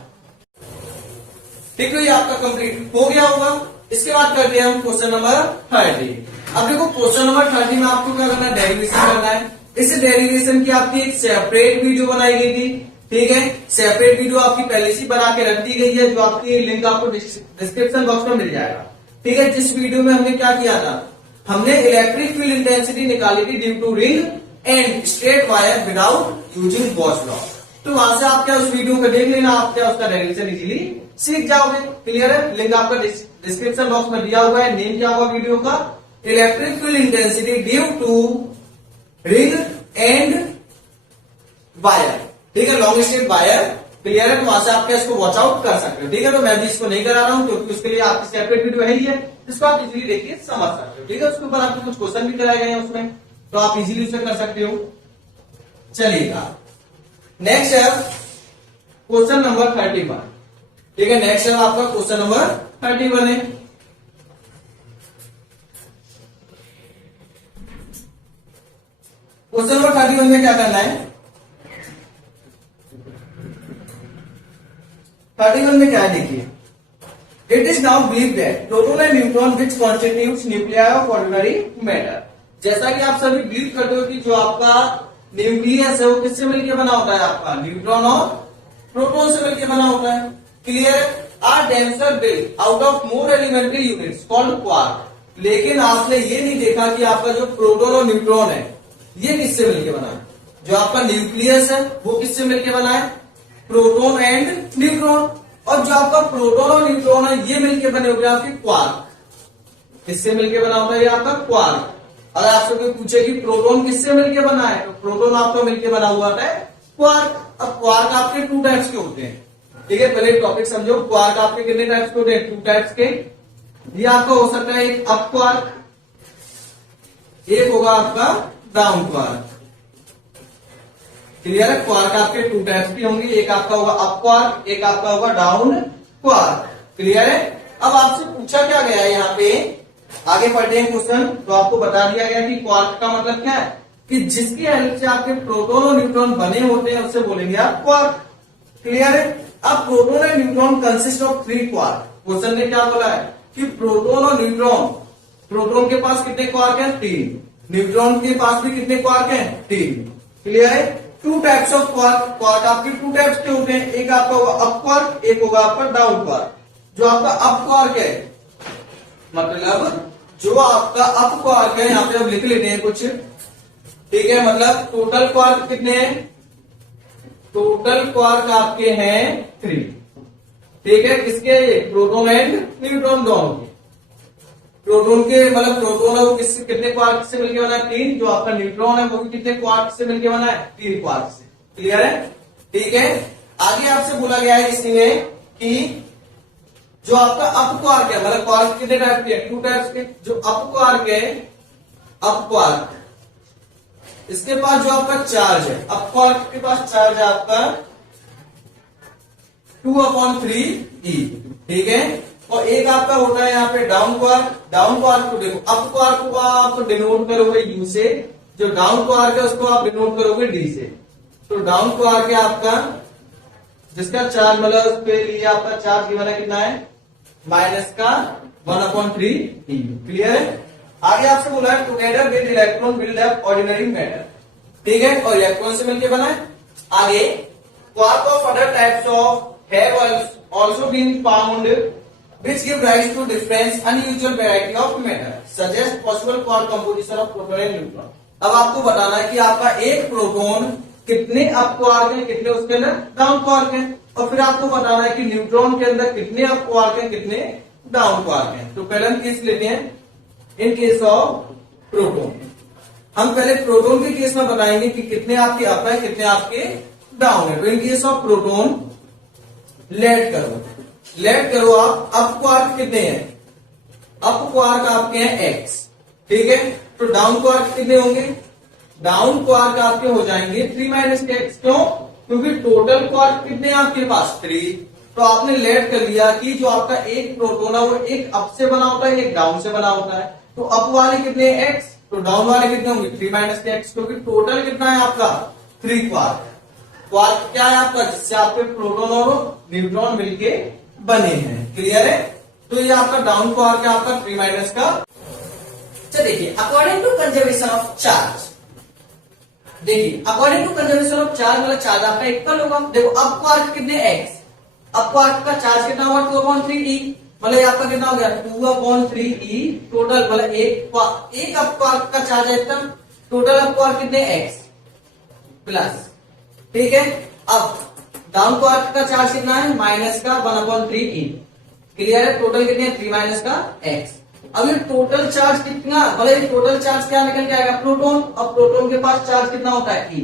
ठीक है। ये आपका कंप्लीट हो गया होगा। इसके बाद करते हैं हम क्वेश्चन नंबर 30। अब देखो क्वेश्चन नंबर 30 में आपको क्या करना है, डेरिवेशन करना है। इस डेरिवेशन की आपकी एक सेपरेट वीडियो बनाई गई थी, ठीक है, सेपरेट वीडियो आपकी पहले से बना के रख दी गई है, जो आपकी लिंक आपको डिस्क्रिप्शन बॉक्स में मिल जाएगा, ठीक है। जिस वीडियो में हमने क्या किया था, हमने इलेक्ट्रिक फील्ड इंटेंसिटी निकाली थी due to ring and straight wire without using Gauss law, तो वहां से आप क्या उस वीडियो को देख लेना, आप क्या उसका डेरिवेशन इजीली सीख जाओगे, क्लियर है। लिंक आपका डिस्क्रिप्शन बॉक्स में दिया हुआ है। नेम क्या होगा वीडियो का, electric field intensity due to ring and wire, ठीक है, लॉन्ग स्ट्रेट वायर, क्लियर है। तो वहां से आप क्या इसको वॉच आउट कर सकते हो, ठीक है। तो मैं भी इसको नहीं करा रहा हूं क्योंकि उसके लिए आपकी सेपरेट वीडियो है ही है, जिसको आप इजीली देखिए समझ सकते हो। ठीक है, उसके ऊपर आपको कुछ क्वेश्चन भी कराए गए हैं उसमें, तो आप इजीली उसे कर सकते हो। चलिएगा नेक्स्ट है क्वेश्चन नंबर 31। ठीक है, नेक्स्ट है आपका क्वेश्चन नंबर 31 है। क्वेश्चन नंबर 31 में क्या करना है? 31 में क्या है देखिए, it is now believe that proton and neutron which constitutes nuclear of ordinary matter. जैसा कि आप सभी बिलीव करते हो कि जो आपका न्यूक्लियस है वो किससे मिलकर बना होता है? आपका न्यूट्रॉन और प्रोटॉन से मिलकर बना होता है। Clear? Are denser build out of more elementary units called quark. लेकिन आपने ये नहीं देखा कि आपका जो प्रोटॉन और न्यूट्रॉन है ये किससे मिलकर बना है? जो आपका न्यूक्लियस है वो किससे मिलकर बना है? Proton and neutron. और जो आपका प्रोटॉन और न्यूट्रॉन है ये मिलकर बने होते हैं आपके क्वार्क। किससे मिलकर बना होता है? ये आपका क्वार्क। अगर आपसे कोई पूछे कि प्रोटॉन किससे मिलकर बना है, तो प्रोटॉन आपका मिलकर बना हुआ है क्वार्क। अब क्वार्क आपके 2 टाइप्स के होते हैं। ठीक है, पहले टॉपिक समझो। क्वार्क आपके कितने टाइप्स के होते हैं? 2 टाइप्स के। ये आपका हो सकता है एक अप क्वार्क, एक होगा आपका डाउन क्वार्क। क्लियर है? क्वार्क आपके 2 टाइप्स की होंगी, एक आपका होगा अप क्वार्क, एक आपका होगा डाउन क्वार्क। क्लियर है? अब आपसे पूछा क्या गया है यहाँ पे, आगे पढ़ते हैं क्वेश्चन, तो आपको बता दिया गया कि क्वार्क का मतलब क्या है कि जिसकी हेल्प से आपके प्रोटॉन और न्यूट्रॉन बने होते हैं उससे बोलेंगे आप क्वार्क। क्लियर है? अब proton and neutron consist of 3 quark. Question ने क्या बोला है कि प्रोटॉन और न्यूट्रॉन, प्रोटॉन के पास कितने क्वार्क हैं? 3। न्यूट्रॉन के पास भी कितने क्वार्क हैं? 3। क्लियर है? 2 टाइप्स ऑफ क्वार्क। क्वार्क आपके 2 टाइप्स के होते हैं, एक आपका होगा अप क्वार्क, एक होगा आपका डाउन क्वार्क। जो आपका अप क्वार्क है, मतलब जो आपका अप क्वार्क है, यहां पे अब लिख लेते हैं कुछ। ठीक है, मतलब टोटल क्वार्क कितने हैं? टोटल क्वार्क आपके हैं 3। ठीक है, किसके? प्रोटॉन एंड न्यूट्रॉन दोनों के। प्रोटॉन के मतलब प्रोटॉन है वो किससे, कितने क्वार्क से मिलकर बना है? 3। जो आपका न्यूट्रॉन है वो भी कितने क्वार्क से मिलकर बना है? 3 क्वार्क से। क्लियर है? ठीक है, आगे आपसे बोला गया है इसमें कि जो आपका अप क्वार्क है, मतलब क्वार्क कितने टाइप के? 2 टाइप्स के। जो अप क्वार्क है, अप क्वार्क, इसके पास जो आपका चार्ज है, अप क्वार्क के पास चार्ज है आपका 2/3e। ठीक है, और एक आपका होता है यहाँ पे डाउन क्वार्क। डाउन क्वार्क को देखो, अप क्वार्क को आप डिनोट करोगे U से, जो डाउन क्वार्क है उसको आप डिनोट करोगे D से। तो डाउन क्वार्क है आपका जिसका चार्ज मतलब उस पे लिए आपका चार्ज गिवन है कितना है? माइनस का 1/3e। क्लियर है? आगे आपसे बोला है together with electron build up ordinary matter. ठीक है, और इलेक्ट्रॉन से मिलकर बना है। आगे quark of other types of have also been found which give rise to different unusual variety of matter suggest possible quark composition of proton and neutron। अब आपको बताना है कि आपका एक प्रोटॉन कितने अप क्वार्क है, कितने उसके अंदर डाउन क्वार्क है, और फिर आपको बताना है कि न्यूट्रॉन के अंदर कितने अप क्वार्क है, कितने डाउन क्वार्क है। तो पहले हम केस लेते हैं इन केस ऑफ प्रोटॉन। हम पहले प्रोटॉन के केस में बताएंगे कि कितने आपके अप है, कितने आपके डाउन है। तो इन केस ऑफ प्रोटॉन लेट करो आप अप क्वार्क कितने हैं? अप क्वार्क आपके हैं x। ठीक है, तो डाउन क्वार्क कितने होंगे? डाउन क्वार्क आपके हो जाएंगे 3 - x। क्यों? क्योंकि टोटल क्वार्क कितने हैं आपके पास? 3। तो आपने लेट कर लिया कि जो आपका एक प्रोटॉन है वो एक अप से बना होता है, एक डाउन से बना होता है। तो अप वाले कितने x, तो डाउन वाले कितने होंगे? 3 - x। क्योंकि टोटल कितना है आपका? 3 क्वार्क। क्वार्क क्या है आपका? जिससे आपके प्रोटॉन और न्यूट्रॉन मिलके बने हैं। क्लियर है? तो ये आपका डाउन क्वार्क है आपका 3 का। चलिए देखिए, according to conservation of charge, देखिए according to conservation of charge मतलब चार्ज आपका इक्वल होगा। देखो अप क्वार्क कितने x, अप क्वार्क का चार्ज कितना होगा? 2/3e। मतलब आपका कितना हो गया? 2/3e total. मतलब एक अप क्वार्क का चार्ज है इतना, टोटल अप क्वार्क कितने? x plus. ठीक है, अब डाउन क्वार्क का चार्ज कितना है? माइनस का 1/3e। क्लियर है? टोटल कितने? 3 - का x। अब ये टोटल चार्ज कितना, मतलब टोटल चार्ज क्या निकल के आएगा? प्रोटॉन। और प्रोटॉन के पास चार्ज कितना होता है? e।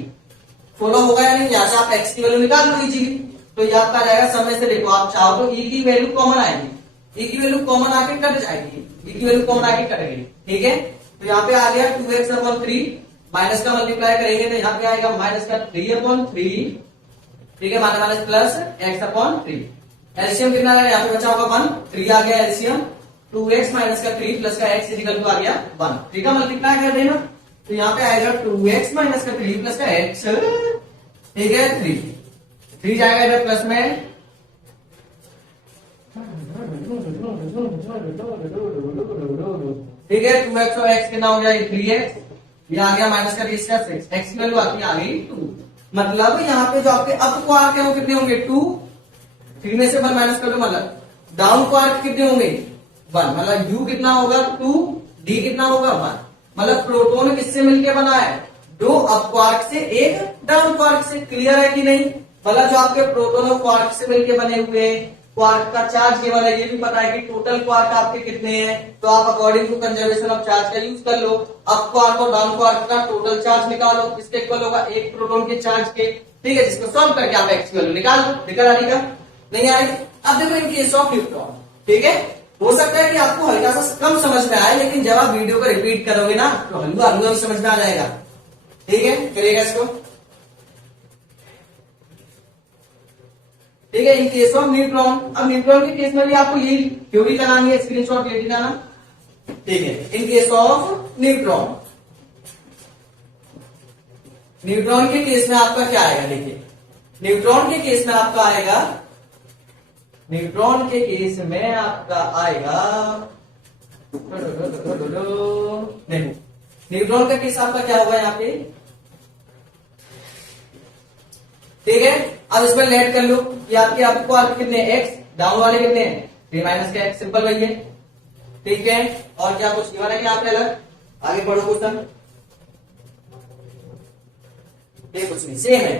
फॉलो होगा या नहीं? यहां से आप x की वैल्यू निकाल लो इजीली, तो याद आ जाएगा। समय से देखो, आप चाहो तो e की वैल्यू कॉमन आएगी, e की वैल्यू कॉमन आके कट जाएगी, ई की वैल्यू कॉमन आके कट गई, ठीक है। तो यहाँ पे आ गया 2x/3, माइनस का मल्टीप्लाई करेंगे तो यहाँ पे आएगा माइनस का 3/3, ठीक है, minus minus plus x/3। LCM कितना है, यहाँ पे बचा होगा 1, 3 आ गया एलसीएम, 2x माइनस का 3 प्लस का x इक्वल टू आ गया 1, ठीक है, मल्टीप्लाई कर देना। तो यहाँ पे आएगा 2x माइनस का 3 प्लस का x, ठीक है, 3 जाएगा इधर प्लस में, ठीक है, 2x और x कितना हो गया 3x, ये आ गया माइनस का 3 का 6, x की वैल्यू आती आ गई 2। मतलब यहाँ पे जो आपके अप क्वार्क है वो कितने होंगे 2, 3 में से 1 माइनस कर दो, मतलब डाउन क्वार्क कितने होंगे 1, मतलब u कितना होगा 2, d कितना होगा 1। मतलब प्रोटोन किससे मिलके बना है, 2 अप क्वार्क से, 1 डाउन क्वार्क से। क्लियर है कि नहीं। मतलब जो आपके प्रोटोन और क्वार्क से मिलके बने हुए हैं, क्वार्क का चार्ज ये वाला, ये भी पता है कि टोटल क्वार्क आपके कितने हैं, तो आप according to conservation of charge का यूज कर लो। अप क्वार्क और डाउन क्वार्क का टोटल चार्ज निकालो, किसके इक्वल होगा, एक प्रोटोन के चार्ज के, ठीक है, जिसको सॉल्व करके आप एक्स की वैल्यू निकाल दो। निकल आएगी का नहीं आएगी। अब देखो इन केस ऑफ न्यूट्रॉन, ठीक है, हो सकता है कि आपको हल्का सा कम समझ में आए, लेकिन जब आप वीडियो को रिपीट करोगे ना तो हल्का हल्का भी समझ में आ जाएगा, ठीक है, करिएगा इसको, ठीक है। इन केस ऑफ न्यूट्रॉन, अब न्यूट्रॉन के केस में भी आपको यही थ्योरी लगानी है, स्क्रीनशॉट ले लेना, ठीक है। इन केस ऑफ न्यूट्रॉन, न्यूट्रॉन के केस में आपका क्या आएगा, देखिए न्यूट्रॉन के केस में आपका आएगा, न्यूट्रॉन के केस में आपका आएगा, नहीं, न्यूट्रॉन का केस आपका क्या होगा यहाँ पे, ठीक है। अब इसमें लेट कर लो कि आपके आपको आप कितने x, डाउन वाले कितने हैं 3 माइनस का x, सिंपल वही है, ठीक है। और क्या कुछ नहीं है क्या आपने अलग, आगे बढ़ो क्वेश्चन, ये कुछ नहीं, सेम है।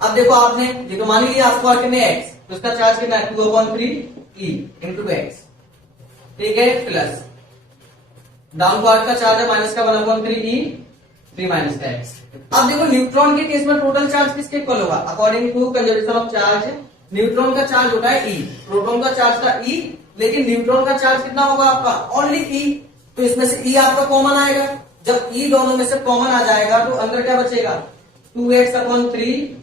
अब देखो आपने ये तो मान लिया आपको कितने x, तो उसका चार्ज कितना है 2/3 e इंटू x, ठीक है, प्लस डाउन क्वार्क का चार्ज है माइनस का 1/3 e 3 माइनस का x। अब देखो न्यूट्रॉन के केस में टोटल चार्ज किसके इक्वल होगा, according to conservation of charge neutron का चार्ज होता है e, प्रोटॉन का चार्ज था e, लेकिन न्यूट्रॉन का चार्ज कितना होगा आपका ओनली e, तो इसमें से e आपका कॉमन आएगा। जब e दोनों में से कॉमन आ जाएगा तो अंदर क्या बचेगा 2x/3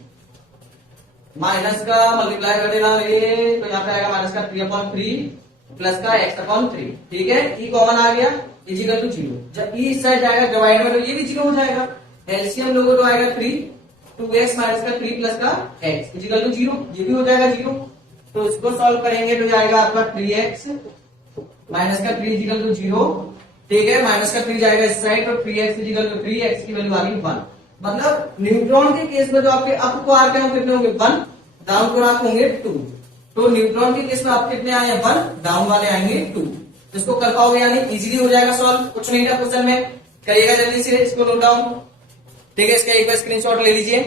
माइनस का मल्टीप्लाई कर देना, तो यहाँ पे आएगा माइनस का 3/3 प्लस का x/3, ठीक है, e कॉमन आ गया, इजिकल टू 0। जब e इस साइड जाएगा डिवाइड में तो ये भी 0 हो जाएगा, एलसीएम लोगों तो आएगा 3, 2x माइनस का 3 प्लस का x इजिकल टू 0, ये भी हो जाएगा 0। तो इसको सॉल्व करेंगे तो जाएगा आपका 3x माइनस का 3 इजिकल टू 0, ठीक है, माइनस का 3 जाएगा इस साइड, तो 3x इजिकल टू 3, x की वैल्यू आ गई 1। मतलब न्यूट्रॉन के केस में जो आपके अप क्वार्क है वो कितने होंगे 1, डाउन क्वार्क होंगे 2। तो न्यूट्रॉन के केस में आप कितने आए 1, डाउन वाले आएंगे 2। इसको कर पाओगे यानी इजीली हो जाएगा सॉल्व, कुछ नहीं था क्वेश्चन में, करिएगा जल्दी से, इसको नोट डाउन, ठीक है, इसका एक बार स्क्रीनशॉट ले लीजिए,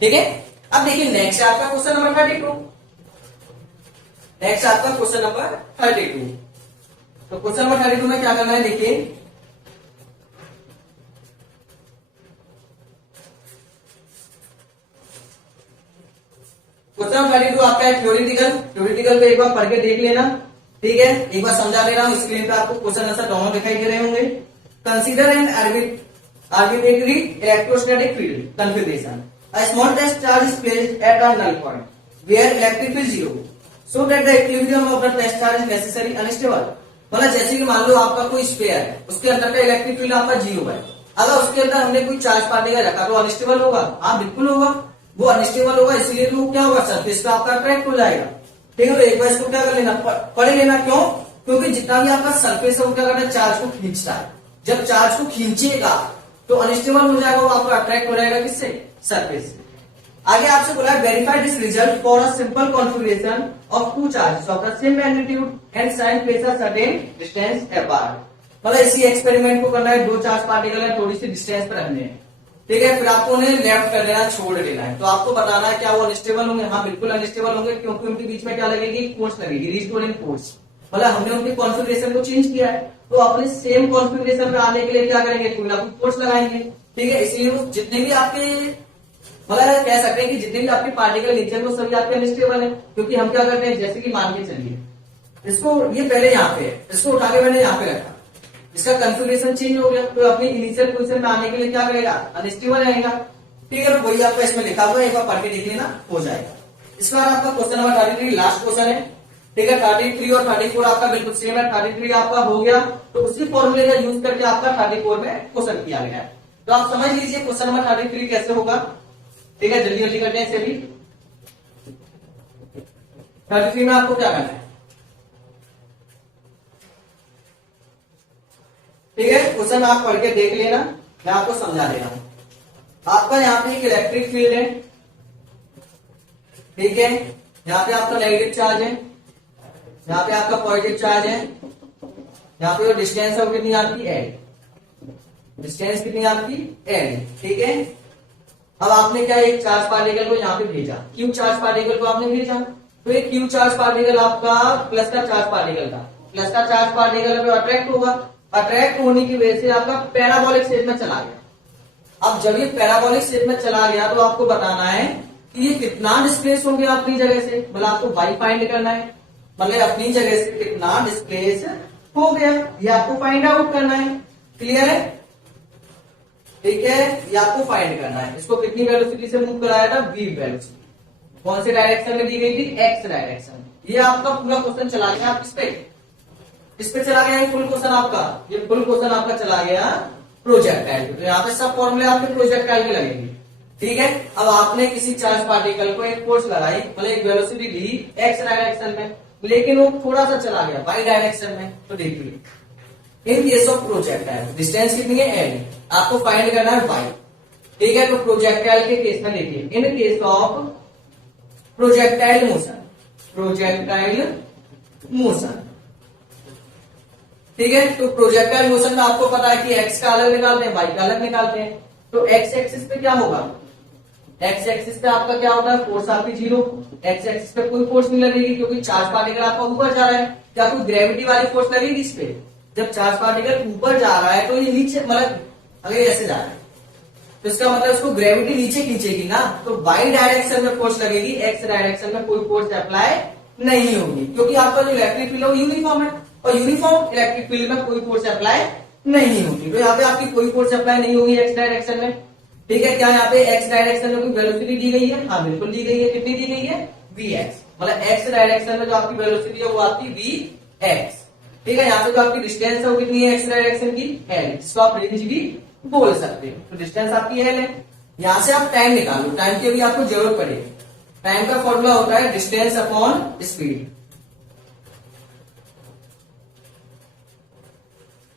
ठीक है। अब देखिए नेक्स्ट आपका क्वेश्चन नंबर 32, नेक्स्ट आपका क्वेश्चन नंबर 32। तो क्वेश्चन नंबर 32 में क्या करना है, देखिए क्वेश्चन नंबर 32 आपका है थ्योरेटिकल पे एक बार पढ़ के देख लेना, ठीक है, एक बार समझा दे रहा हूं, स्क्रीन पे आपको क्वेश्चन आंसर दोनों दिखाई दे रहे होंगे। Consider N arbitrary electrostatic field configuration. A small test charge is placed at a null point where electric field 0, so that the equilibrium of the test charge is necessary unstable. मतलब जैसे कि मान लो आपका कोई स्फीयर है, उसके अंदर का इलेक्ट्रिक फील्ड आपका 0 है, अगर उसके अंदर हमने कोई चार्ज पार्टिकल रखा तो अनस्टेबल होगा, हाँ बिल्कुल होगा, वो अनस्टेबल होगा, इसलिए तो क्या होगा सरफेस पे आपका अट्रैक्ट हो जाएगा, ठीक है। तो एक बार इसको क्या कर लेना, पढ़ लेना, क्यों, क्योंकि जितना भी आपका सरफेस है वो क्या करता है चार्ज को खींचता है, जब चार्ज को खींचेगा तो अनस्टेबल हो जाएगा, वो आपका अट्रैक्ट हो जाएगा किससे, सरफेस से। आगे आपसे बोला है verify this result for a simple configuration of two charges of the same magnitude and sign place a certain distance apart. मतलब इसी एक्सपेरिमेंट को करना है, दो चार्ज पार्टिकल है थोड़ी सी डिस्टेंस पर रखने हैं, ठीक है, फिर आपको उन्हें लेफ्ट कर देना, छोड़ देना है, तो आपको बताना है क्या वो अनस्टेबल होंगे, हाँ बिल्कुल अनस्टेबल होंगे, क्योंकि उनके बीच में क्या लगेगी, फोर्स लगेगी, रिस्टोरिंग फोर्स। मतलब हमने उनकी कॉन्फिगरेशन को चेंज किया है, तो अपने सेम कॉन्फिगरेशन में आने के लिए क्या करेंगे, कोई ना कोई फोर्स लगाएंगे, ठीक है। इसलिए वो जितने भी आपके मतलब कह सकते हैं कि जितने भी आपके पार्टिकल नेचर वो सभी आपके अनस्टेबल है, क्योंकि हम क्या करते हैं, जैसे कि मान के चलिए इसको ये पहले यहाँ पे है, इसको उठा के मैंने यहाँ पे रखा, इसका कंफिगरेशन चेंज हो गया, तो अपनी इनिशियल पोजीशन में आने के लिए क्या करेगा, अनस्टेबल रहेगा। ठीक है, तो वही आपका इसमें लिखा हुआ है, एक बार पढ़ के देख लेना, हो जाएगा। इसके बाद आपका क्वेश्चन नंबर 33 लास्ट क्वेश्चन है। ठीक है, 33 और 34 आपका बिल्कुल सेम है। 33 आपका हो गया, तो उसी फॉर्मूले का यूज करके आपका 34 में क्वेश्चन किया गया है। तो आप समझ लीजिए क्वेश्चन नंबर 33 कैसे होगा। ठीक है, जल्दी जल्दी करते हैं इसे भी। 33 में आपको क्या करना है, ठीक है, क्वेश्चन आप पढ़ के देख लेना, मैं आपको समझा दे रहा हूं। आपका यहाँ पे एक इलेक्ट्रिक फील्ड है, ठीक है, यहाँ पे आपका नेगेटिव चार्ज है, यहाँ पे आपका पॉजिटिव चार्ज है, यहाँ पे जो डिस्टेंस है वो कितनी आपकी एल, डिस्टेंस कितनी आपकी एल। ठीक है, अब आपने क्या एक चार्ज पार्टिकल को यहाँ पे भेजा, क्यू चार्ज पार्टिकल को आपने भेजा, तो एक क्यू चार्ज पार्टिकल आपका प्लस का चार्ज पार्टिकल था, प्लस का चार्ज पार्टिकल पे अट्रैक्ट होगा, अट्रैक्ट होने की वजह से आपका पैराबोलिक शेप में चला गया। अब जब ये पैराबोलिक शेप में चला गया तो आपको बताना है कि ये कितना डिस्प्लेस हो गया अपनी जगह से, मतलब आपको वाई फाइंड करना है, मतलब अपनी जगह से कितना डिस्प्लेस हो गया, ये आपको फाइंड आउट करना है। क्लियर है, ठीक है, ये आपको फाइंड करना है। इसको कितनी वेलोसिटी से मूव कराया था, वी वेलोसिटी, कौन से डायरेक्शन में दी गई थी, एक्स डायरेक्शन। ये आपका पूरा क्वेश्चन चला गया, आप इस पे चला गया फुल क्वेश्चन आपका, ये फुल क्वेश्चन आपका चला गया प्रोजेक्टाइल। तो यहाँ पे सब फॉर्मूले आपके प्रोजेक्टाइल के लगेंगे। ठीक है, अब आपने किसी चार्ज पार्टिकल को एक फोर्स लगाई, मतलब एक वेलोसिटी दी एक्स डायरेक्शन में, लेकिन वो थोड़ा सा चला गया वाई डायरेक्शन में, तो देखिए इन केस ऑफ प्रोजेक्टाइल डिस्टेंस कितनी है एल, आपको फाइंड करना है वाई। ठीक है, तो प्रोजेक्टाइल के केस में देखिए, इन case of projectile motion, projectile motion, ठीक है, तो प्रोजेक्टाइल मोशन में आपको पता है कि एक्स का अलग निकालते हैं, वाई का अलग निकालते हैं। तो एक्स एक्सिस पे क्या होगा, एक्स एक्सिस पे आपका क्या होता है, फोर्स आपकी जीरो, एक्स एक्सिस पे कोई फोर्स नहीं लगेगी क्योंकि चार्ज पार्टिकल आपका ऊपर जा रहा है। क्या कोई ग्रेविटी वाली फोर्स लगेगी इस पे, जब चार्ज पार्टिकल ऊपर जा रहा है तो ये नीचे, मतलब अगर ऐसे जा रहा है तो इसका मतलब इसको ग्रेविटी नीचे खींचेगी ना, तो वाई डायरेक्शन में फोर्स लगेगी, एक्स डायरेक्शन में कोई फोर्स अप्लाई नहीं होगी, क्योंकि आपका जो इलेक्ट्रिक फील्ड है वो यूनिफॉर्म है, और यूनिफॉर्म इलेक्ट्रिक फील्ड में कोई फोर्स अप्लाई नहीं होगी। तो यहाँ पे आपकी कोई फोर्स अप्लाई नहीं होगी एक्स डायरेक्शन में। ठीक है, क्या यहाँ पे एक्स डायरेक्शन में कोई वेलोसिटी दी गई है, हाँ बिल्कुल दी गई है, कितनी दी गई है, वी एक्स, मतलब एक्स डायरेक्शन में जो आपकी वेलोसिटी है वो आपकी वी एक्स। ठीक है, यहाँ पे जो आपकी डिस्टेंस है वो कितनी है एक्स डायरेक्शन की, एल, जिसको आप रेंज भी बोल सकते हो। तो डिस्टेंस आपकी एल है। यहाँ से आप टाइम निकालो, टाइम की भी आपको जरूरत पड़ेगी। टाइम का फॉर्मूला होता है डिस्टेंस अपॉन स्पीड।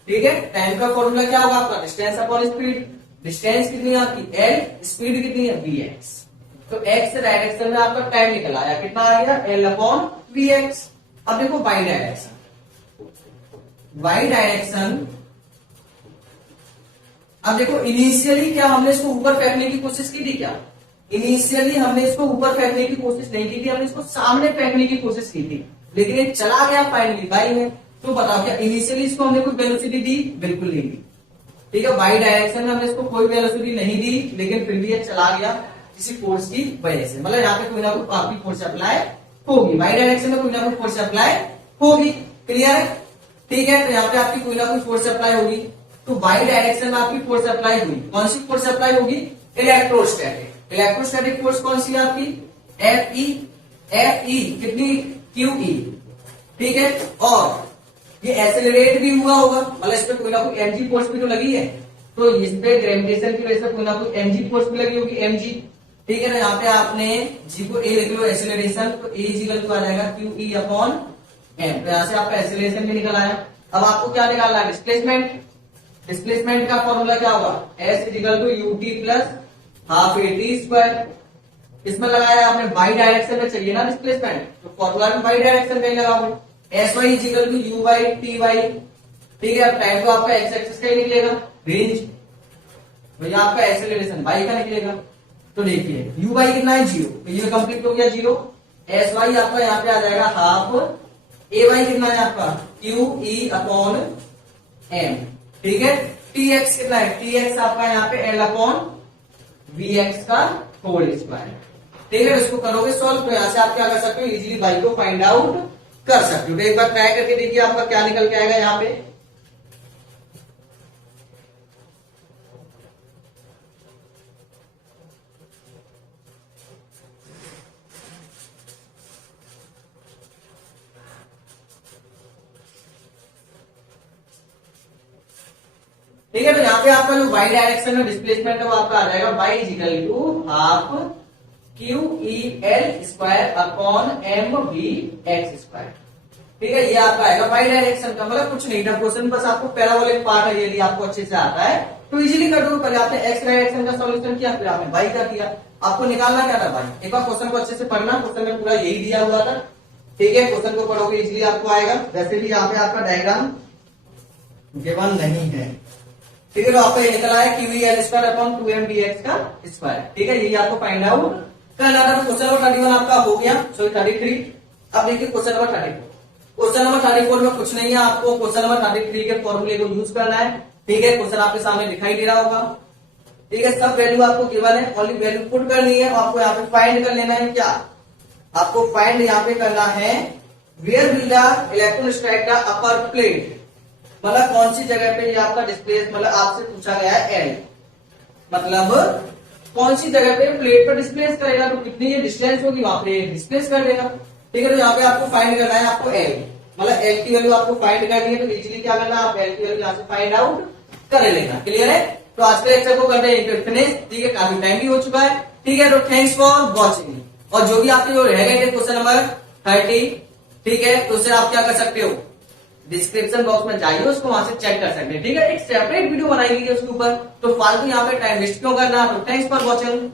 ठीक है, टाइम का फॉर्मूला क्या होगा आपका, डिस्टेंस अपॉन स्पीड। डिस्टेंस कितनी है आपकी एल, स्पीड कितनी है वी एक्स। तो एक्स डायरेक्शन में आपका टाइम निकल आया, कितना आ गया, एल अपॉन वी एक्स। अब देखो वाई डायरेक्शन, वाई डायरेक्शन, अब देखो इनिशियली क्या हमने इसको ऊपर फेंकने की कोशिश की थी, क्या इनिशियली हमने इसको ऊपर फेंकने की कोशिश नहीं की थी, हमने इसको सामने फेंकने की कोशिश की थी, लेकिन ये चला गया फाइनली वाई में। तो बताओ क्या इनिशियली इसको हमने कोई वेलोसिटी दी, बिल्कुल नहीं दी। ठीक है, वाई डायरेक्शन में हमने इसको कोई वेलोसिटी नहीं दी, लेकिन फिर भी ये चला गया किसी फोर्स की वजह से, मतलब यहाँ पे कोई ना कोई आपकी फोर्स अप्लाई होगी, वाई डायरेक्शन में कोई ना कोई फोर्स अप्लाई होगी। क्लियर है, ठीक है, तो यहाँ पे आपकी कोई ना कोई फोर्स अप्लाई होगी। तो वाई डायरेक्शन में आपकी फोर्स अप्लाई हुई, कौन सी फोर्स अप्लाई होगी, इलेक्ट्रोस्टैटिक। इलेक्ट्रोस्टैटिक फोर्स कौन सी है आपकी, एफ ई, एफ ई कितनी, क्यू ई। ठीक है, और ये एक्सेलरेट भी हुआ होगा, मतलब इस पे कोई ना कोई एमजी फोर्स भी तो लगी है, तो इस पे ग्रेविटेशन की वजह से कोई ना कोई एमजी फोर्स भी लगी होगी, एमजी। ठीक है, तो यहाँ पे आपने जी को ए लिख लो एक्सेलरेशन, तो ए इक्वल टू आ जाएगा क्यू ई अपॉन एम। तो यहाँ से आपका एक्सेलरेशन भी निकल आया। अब आपको क्या निकालना है, डिस्प्लेसमेंट। डिस्प्लेसमेंट का फॉर्मूला क्या होगा, s equal to u t plus half a t square. इसमें लगाया आपने वाई डायरेक्शन में चाहिए ना डिस्प्लेसमेंट, तो फॉर्मूला भी वाई डायरेक्शन में लगाओगे, s y equal to u y t y. ठीक है, अब टाइम तो आपका एक्स एक्सिस का ही निकलेगा, रेंज भैया आपका एक्सेलरेशन वाई का निकलेगा। तो देखिए यू वाई कितना है, जीरो, तो ये कंप्लीट हो गया जीरो। एस वाई आपका यहाँ पे आ जाएगा हाफ, ए वाई कितना है आपका क्यू ई अपॉन एम। ठीक है, टी एक्स कितना है, टी एक्स आपका यहाँ पे एल अपॉन वी एक्स का होल स्क्वायर। ठीक है, इसको करोगे सॉल्व, तो यहाँ से आप क्या कर सकते हो, इजीली वाई को फाइंड आउट कर सकते हो। तो एक बार ट्राई करके देखिए आपका क्या निकल के आएगा यहाँ पे। ठीक है, तो यहाँ पे आपका जो वाई डायरेक्शन में डिस्प्लेसमेंट है वो आपका आ जाएगा y is equal to half q E l square upon m v x square. ठीक है, ये आपका आएगा वाई डायरेक्शन का, मतलब कुछ नहीं था क्वेश्चन, बस आपको पैराबोलिक पार्ट है यदि आपको अच्छे से आता है तो इजीली कर दो। पहले आपने एक्स डायरेक्शन का सॉल्यूशन किया, फिर आपने वाई का किया, आपको निकालना क्या था भाई। एक बार क्वेश्चन को अच्छे से पढ़ना, क्वेश्चन में पूरा यही दिया हुआ था। ठीक है, क्वेश्चन को पढ़ोगे इजीली आपको आएगा। वैसे भी यहाँ पे आपका डायग्राम गिवन नहीं है। ठीक है, तो आपका ये निकला है Q E l square upon 2m dx का स्क्वायर। ठीक है, यही आपको फाइंड आउट करना था। क्वेश्चन नंबर 31 आपका हो गया, सॉरी 33। अब देखिए क्वेश्चन नंबर 34। क्वेश्चन नंबर 34 में कुछ नहीं है, आपको क्वेश्चन नंबर 33 के फॉर्मूले को यूज करना है। ठीक है, क्वेश्चन आपके सामने दिखाई दे रहा होगा। ठीक है, सब वैल्यू आपको गिवन है, ओनली वैल्यू पुट करनी है। आपको यहाँ पे फाइंड कर लेना है, क्या आपको फाइंड यहाँ पे करना है, where will the electron strike the upper plate, मतलब कौन सी जगह पे ये आपका डिस्प्लेस, मतलब आपसे पूछा गया है एल, मतलब कौन सी जगह पे प्लेट पर डिस्प्लेस करेगा, तो कितनी ये डिस्टेंस होगी वहां पे डिस्प्लेस कर देगा। ठीक है, तो यहाँ पे आपको फाइंड करना है, आपको एल, मतलब एल की वैल्यू आपको फाइंड करनी है। तो इजीली क्या करना है, आप एल की वैल्यू यहाँ से फाइंड आउट कर लेना। क्लियर है, तो आज के लेक्चर को करते हैं फिनिश। ठीक है, काफी टाइम भी हो चुका है। ठीक है, तो थैंक्स फॉर वॉचिंग। और जो भी आपके जो रह गए थे क्वेश्चन नंबर 30, ठीक है, तो उससे आप क्या कर सकते हो, डिस्क्रिप्शन बॉक्स में जाइए, उसको वहां से चेक कर सकते हैं। ठीक है, एक सेपरेट वीडियो बनाई गई है उसके ऊपर, तो फालतू यहाँ पे टाइम वेस्ट क्यों करना। तो थैंक्स फॉर वॉचिंग।